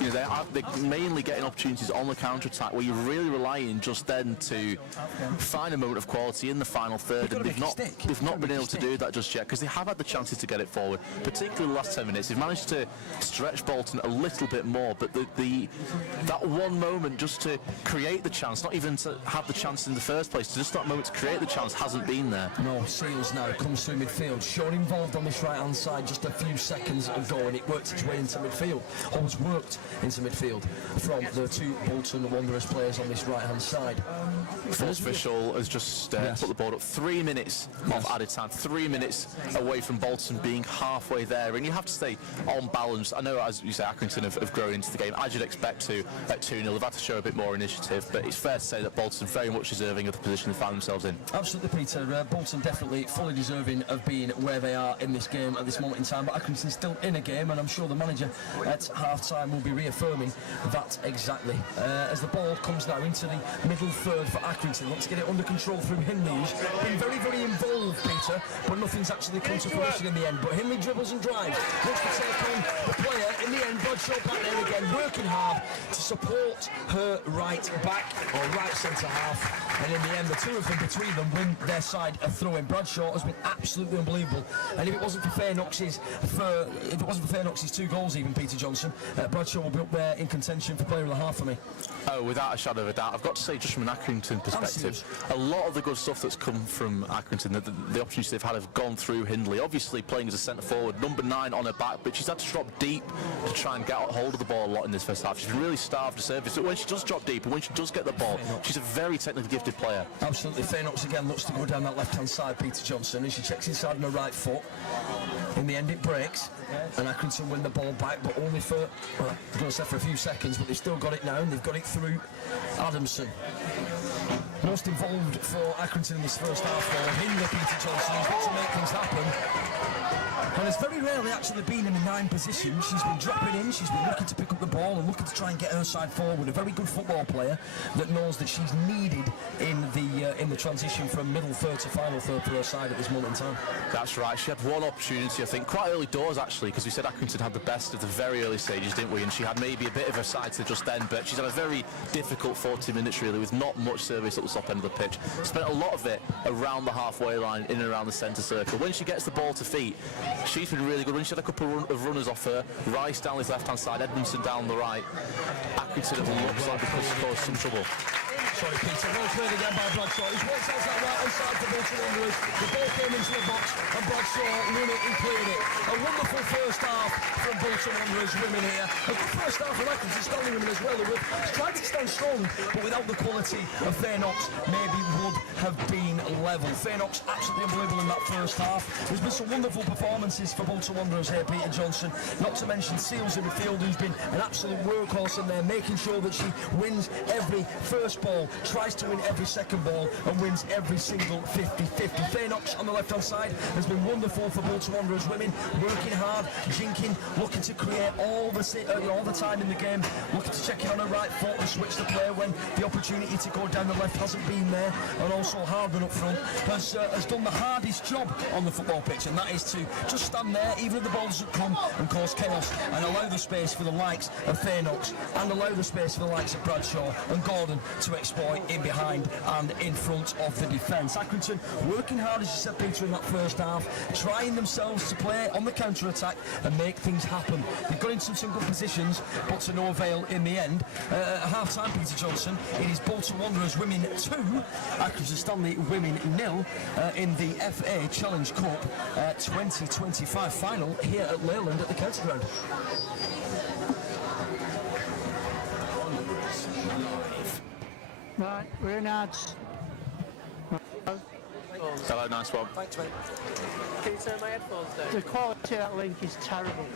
You know, they're mainly getting opportunities on the counter-attack, where you're really relying just then to find a moment of quality in the final third, and they've not been able to do that just yet, because they have had the chances to get it forward, particularly the last 10 minutes. They've managed to stretch Bolton a little bit more, but that one moment just to create the chance, not even to have the chance in the first place, just that moment to create the chance hasn't been there. No, Seals now comes through midfield. Sean involved on this right-hand side just a few seconds ago, and it worked its way into midfield. Almost worked into midfield from the two Bolton Wanderers players on this right-hand side. Fourth official has just put the board up. 3 minutes of added time, 3 minutes away from Bolton being halfway there, and you have to stay on balance. I know, as you say, Accrington have grown into the game, as you'd expect to at 2-0. They've had to show a bit more initiative, but it's fair to say that Bolton are very much deserving of the position they found themselves in. Absolutely, Peter. Bolton definitely fully deserving of being where they are in this game at this moment in time, but Accrington's still in a game, and I'm sure the manager at half-time will be reaffirming that exactly. As the ball comes now into the middle third for Accrington, let's get it under control through Hindley, who's been very, very involved, Peter, but nothing's actually come to fruition in the end. But Hindley dribbles and drives, looks to take on the player. In the end, Bradshaw back there again, working hard to support her right back, or right centre-half, and in the end, the two of them between them win their side a throw-in. Bradshaw has been absolutely unbelievable, and if it wasn't for Faye Knox's 2 goals, even, Peter Johnson, Bradshaw will be up there in contention for player of the half for me. Oh, without a shadow of a doubt. I've got to say, just from an Accrington perspective, a lot of the good stuff that's come from Accrington, the opportunities they've had have gone through Hindley. Obviously playing as a centre forward, number 9 on her back, but she's had to drop deep to try and get hold of the ball a lot in this first half. She's been really starved to service, but when she does drop deep and when she does get the ball, she's a very technically gifted player. Absolutely. Faye Knox again looks to go down that left-hand side, Peter Johnson, and she checks inside on her right foot. In the end, it breaks, and Accrington win the ball back, but only for, well, I'm going to say for a few seconds, but they've still got it now, and they've got it through Adamson. Most involved for Accrington in this first half for Hindley, Peter Johnson, who's got to make things happen. And has very rarely actually been in a 9 position. She's been dropping in, she's been looking to pick up the ball and looking to try and get her side forward. A very good football player that knows that she's needed in the transition from middle third to final third for her side at this moment in time. That's right. She had one opportunity, I think, quite early doors actually, because we said Accrington had the best of the very early stages, didn't we? And she had maybe a bit of her side to just then, but she's had a very difficult 40 minutes really, with not much service at the top end of the pitch. Spent a lot of it around the halfway line, in and around the centre circle. When she gets the ball to feet, she's been really good. When she had a couple of runners off her, Rice down his left-hand side, Edmondson down the right, Accrington looks like they could cause some trouble. Sorry, Peter. Well played again by Bradshaw. He's walked outside right left-hand side for Bolton Wanderers. The ball came into the box and Bradshaw won it and cleared it. A wonderful first half from Bolton Wanderers women here. A good first half from Accrington Stanley women as well. They were trying to stand strong, but without the quality of Faye Knox, maybe would have been level. Faye Knox absolutely unbelievable in that first half. There's been some wonderful performances for Bolton Wanderers here, Peter Johnson. Not to mention Seals in the field, who's been an absolute workhorse in there, making sure that she wins every first ball, tries to win every second ball, and wins every single 50-50. Faye Knox on the left-hand side has been wonderful for Bolton Wanderers women, working hard, jinking, looking to create all the time in the game, looking to check in on her right foot and switch the play when the opportunity to go down the left hasn't been there, and also Harden up front has done the hardest job on the football pitch, and that is to just stand there, even if the ball doesn't come, and cause chaos, and allow the space for the likes of Faye Knox, and allow the space for the likes of Bradshaw and Gordon to exploit in behind and in front of the defence. Accrington working hard, as you said, Peter, in that first half, trying themselves to play on the counter-attack and make things happen. They've got into some good positions, but to no avail in the end. At half-time, Peter Johnson, it is Bolton Wanderers women 2, Accrington Stanley women 0 in the FA Challenge Cup 2025 final here at Leyland at the County Ground. Right, we're in ads. Hello, nice one. Thanks, mate. Can you turn my headphones down? The quality of that link is terrible.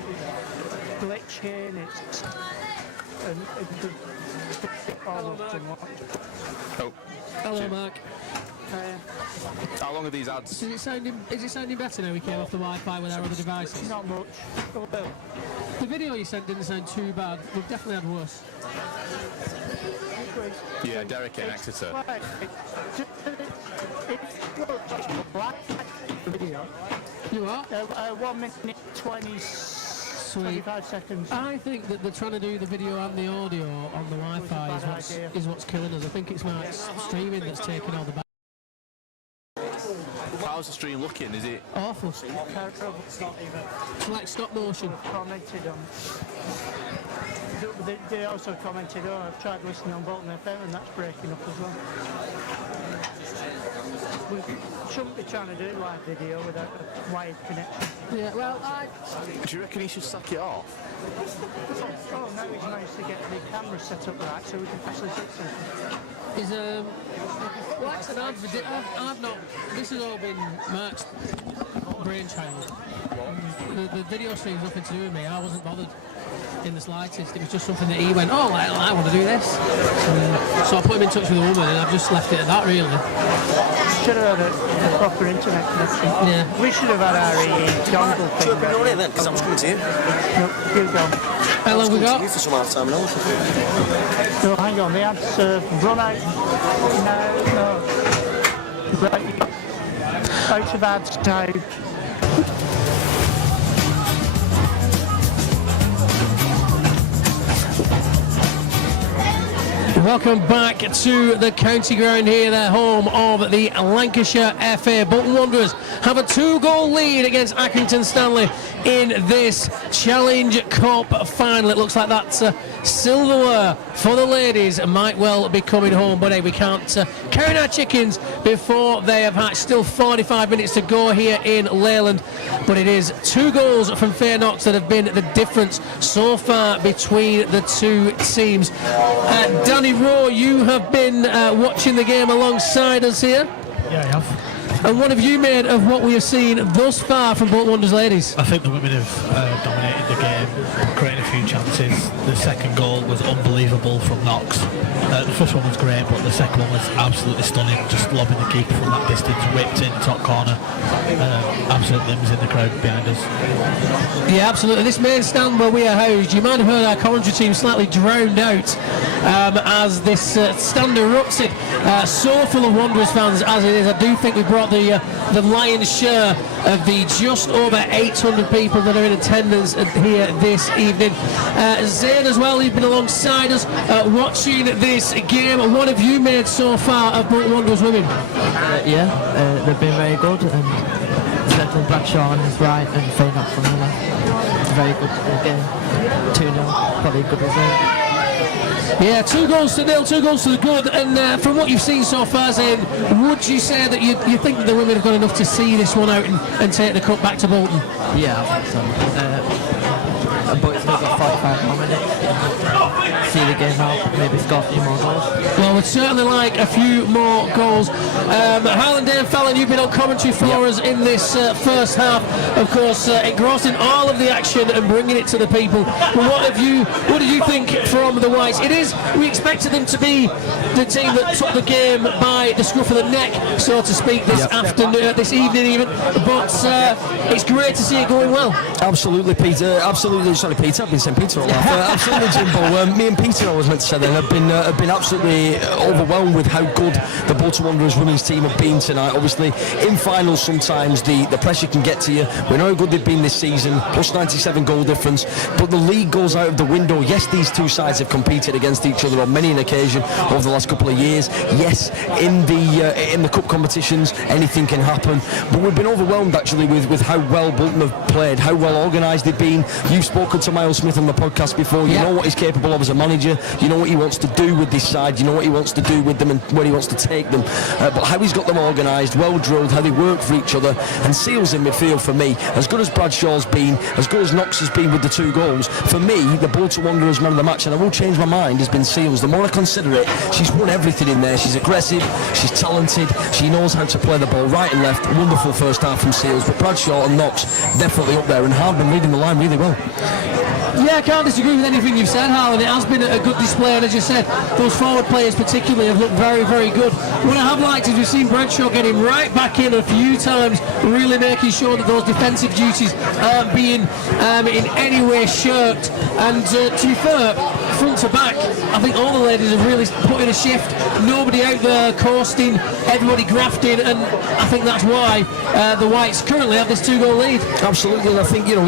Glitching, it's... all up to much. Oh. Hello, Mark. How long are these ads? Is it sounding better now we came off the Wi-Fi with our other devices? Not much. The video you sent didn't sound too bad. We've definitely had worse. Yeah, Derek in Exeter. Video. You are? 1 minute 25 seconds. I think that they're trying to do the video and the audio on the Wi-Fi is what's killing us. I think it's Mark's streaming that's taking all the back. How's the stream looking? Is it awful? Terrible. It's like stop motion. Commented on. They also commented, oh, I've tried listening on Bolton FM and that's breaking up as well. We shouldn't be trying to do live video without a wired connection. Yeah, well, do you reckon he should sack it off? Oh, now he's managed to get the camera set up right so we can actually see something. Is well, actually, I've not. This has all been Mark's brainchild. The video stream's nothing to do with me. I wasn't bothered in the slightest. It was just something that he went, oh, I want to do this. So I put him in touch with a woman, and I've just left it at that, really. Should have had a proper internet connection. Yeah. We should have had our dongle thing. Should I bring you on it then? Because I'm just coming to you. No, you go. How long we got? You for some half-time now. No, hang on, the ads run out. No. Right. Out of ads now. Welcome back to the county ground here, the home of the Lancashire FA. Bolton Wanderers have a 2-goal lead against Accrington Stanley in this Challenge Cup final. It looks like that silverware for the ladies might well be coming home, but hey, we can't count our chickens before they have hatched. Still 45 minutes to go here in Leyland, but it is 2 goals from Faye Knox that have been the difference so far between the two teams. Danny Rowe, you have been watching the game alongside us here. Yeah, I have. And what have you made of what we have seen thus far from Bolton Wanderers ladies? I think the women have dominated the game, created a few chances. The second goal was unbelievable from Knox. The first one was great, but the second one was absolutely stunning. Just lobbing the keeper from that distance, whipped in top corner. Absolute limbs in the crowd behind us. Yeah, absolutely. This main stand where we are housed, you might have heard our commentary team slightly drowned out as this stand erupted. So full of Wanderers fans as it is. I do think we brought the lion's share of the just over 800 people that are in attendance here this evening. Zayn as well, he's been alongside us watching this game. What have you made so far of Bolton Wanderers women? They've been very good, and certainly Bradshaw on his right and Faye Knox on the left. Very good game. 2-0, probably a good result. Yeah, 2-0, 2 goals to the good. And from what you've seen so far, Zane, would you say that you think that the women have got enough to see this one out and take the cup back to Bolton? Yeah, I think so. But it's still got 45 more minutes. See the game out, maybe score a few more goals. Well, we'd certainly like a few more goals. Highland Dale Fallon, you've been on commentary for us in this first half, of course, engrossing all of the action and bringing it to the people. But what did you think from the Whites? We expected them to be the team that took the game by the scruff of the neck, so to speak, this afternoon, this evening even. But it's great to see it going well. Absolutely, Peter. Absolutely. Sorry, Peter. I've been saying Peter all life. Absolutely, Jimbo. Me and Peter, I was meant to say then, have been absolutely overwhelmed with how good the Bolton Wanderers women's team have been tonight. Obviously, in finals sometimes the pressure can get to you. We know how good they've been this season, plus 97 goal difference, but the league goes out of the window. Yes, these two sides have competed against each other on many an occasion over the last couple of years. Yes, in the cup competitions, anything can happen. But we've been overwhelmed actually with how well Bolton have played, how well organised they've been. You've spoken to Miles Smith on the podcast before. You know what he's capable of as a manager. You know what he wants to do with this side. You know what he wants to do with them and where he wants to take them. But how he's got them organised, well drilled, how they work for each other. And Seals in midfield for me, as good as Bradshaw's been, as good as Knox has been with the 2 goals, for me, the Bolton Wanderers man of the match, and I will change my mind, has been Seals. The more I consider it, she's won everything in there. She's aggressive, she's talented, she knows how to play the ball right and left. Wonderful first half from Seals, but Bradshaw and Knox definitely up there, and Hardman leading the line really well. Yeah, I can't disagree with anything you've said, Harlan. It has been a good display, and as you said, those forward players particularly have looked very, very good. What I have liked is we've seen Bradshaw getting right back in a few times, really making sure that those defensive duties aren't being in any way shirked. And to be fair, front to back, I think all the ladies have really put in a shift. Nobody out there coasting, everybody grafting, and I think that's why the Whites currently have this 2-goal lead. Absolutely, and I think, you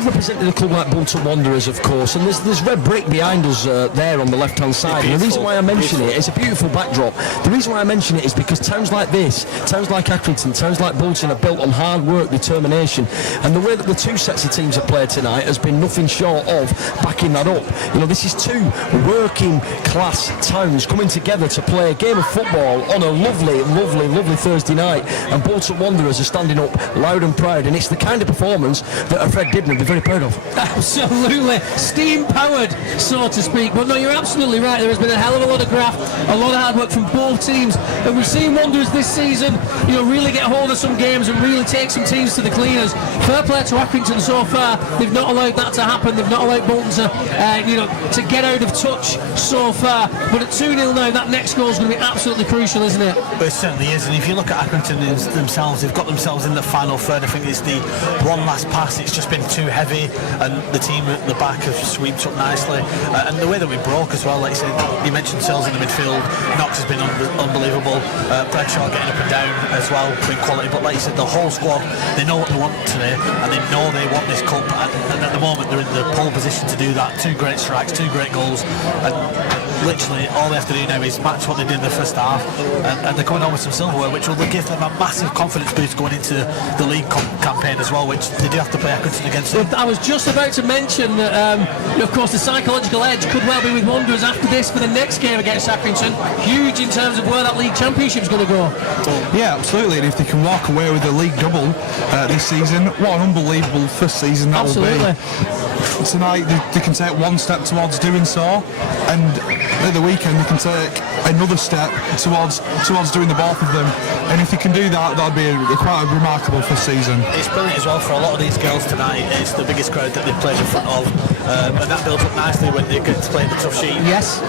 represented a club like Bolton Wanderers, of course, and there's red brick behind us there on the left-hand side. And the reason why I mention it's a beautiful backdrop. The reason why I mention it is because towns like this, towns like Accrington, towns like Bolton are built on hard work, determination, and the way that the two sets of teams have played tonight has been nothing short of backing that up. This is two working class towns coming together to play a game of football on a lovely, lovely, lovely Thursday night, and Bolton Wanderers are standing up loud and proud, and it's the kind of performance that Fred Dibner would be very proud of. Absolutely, steam powered, so to speak. But no, you're absolutely right. There has been a hell of a lot of graft, a lot of hard work from both teams, and we've seen Wanderers this season, really get hold of some games and really take some teams to the cleaners. Fair play to Accrington so far. They've not allowed that to happen. They've not allowed Bolton to get out of touch so far. But at 2-0 now, that next goal is going to be absolutely crucial, isn't it? Well, it certainly is. And if you look at Accrington themselves, they've got themselves in the final third. I think it's the one last pass. It's just been too heavy, and the team at the back have swept up nicely. And the way that we broke as well, like you said, you mentioned Seals in the midfield. Knox has been unbelievable. Bradshaw getting up and down as well, big quality. But like you said, the whole squad, they know what they want today, and they know they want this cup. And at the moment, they're in the pole position to do that. 2 great strikes, 2 great goals, and literally all they have to do now is match what they did in the first half, and they're coming on with some silverware, which will give them a massive confidence boost going into the league campaign as well, which they do have to play Accrington against them. I was just about to mention that, of course, the psychological edge could well be with Wanderers after this for the next game against Accrington. Huge in terms of where that league championship is going to go. Yeah, absolutely, and if they can walk away with the league double this season, what an unbelievable first season that will be. Tonight they can take one step towards doing so, and at the weekend they can take another step towards doing the both of them, and if they can do that, that'd be quite a remarkable first season. It's brilliant as well for a lot of these girls tonight. It's the biggest crowd that they've played in front of, and that builds up nicely when they get to play the tough sheet. Yes.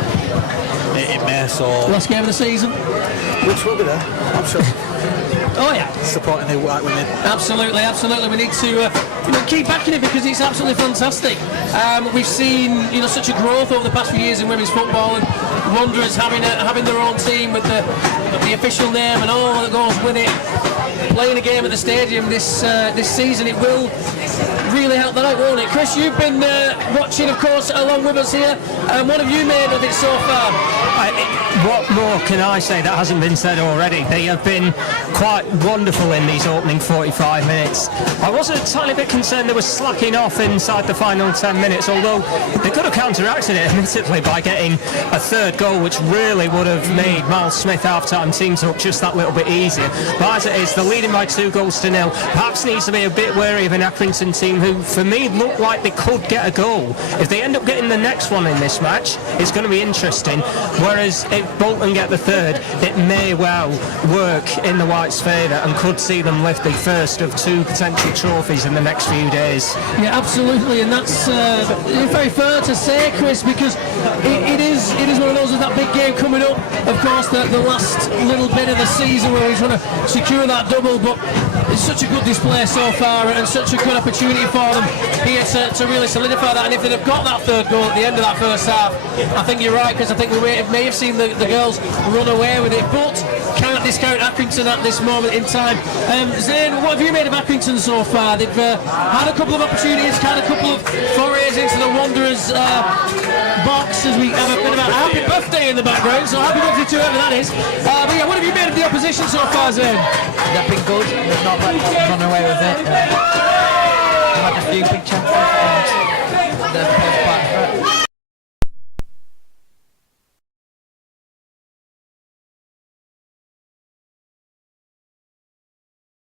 In May, so last game of the season, which will be there, I'm sure. Oh yeah, supporting the white women. Absolutely. We need to keep backing it because it's absolutely fantastic. We've seen such a growth over the past few years in women's football, and Wanderers having their own team with the official name and all that goes with it. Playing a game at the stadium this season, it will really help that out, won't it? Chris, you've been watching, of course, along with us here. What have you made of it so far? What more can I say that hasn't been said already? They have been quite wonderful in these opening 45 minutes. I was a tiny bit concerned they were slacking off inside the final 10 minutes, although they could have counteracted it, admittedly, by getting a third goal, which really would have made Miles Smith half-time teams up just that little bit easier. But as it is, they're leading by 2-0. Perhaps needs to be a bit wary of an Accrington team who, for me, look like they could get a goal. If they end up getting the next one in this match, it's going to be interesting. Whereas if Bolton get the third, it may well work in the Whites' favour and could see them lift the first of 2 potential trophies in the next few days. Yeah, absolutely, and that's very fair to say, Chris, because it is one of those with that big game coming up. Of course, the last little bit of the season where he's trying to secure that double, but it's such a good display so far and such a good opportunity for them here to really solidify that. And if they'd have got that third goal at the end of that first half, I think you're right, because I think we may have seen the girls run away with it, but can't discount Accrington at this moment in time. Zane, what have you made of Accrington so far? They've had a couple of opportunities, had a couple of forays into the Wanderers box, as we have a bit of a happy birthday in the background, so happy birthday to whoever that is. But yeah, what have you made of the opposition so far, Zane? They've been good, they've not run away with it. They've had a few big chances and they've played back for it.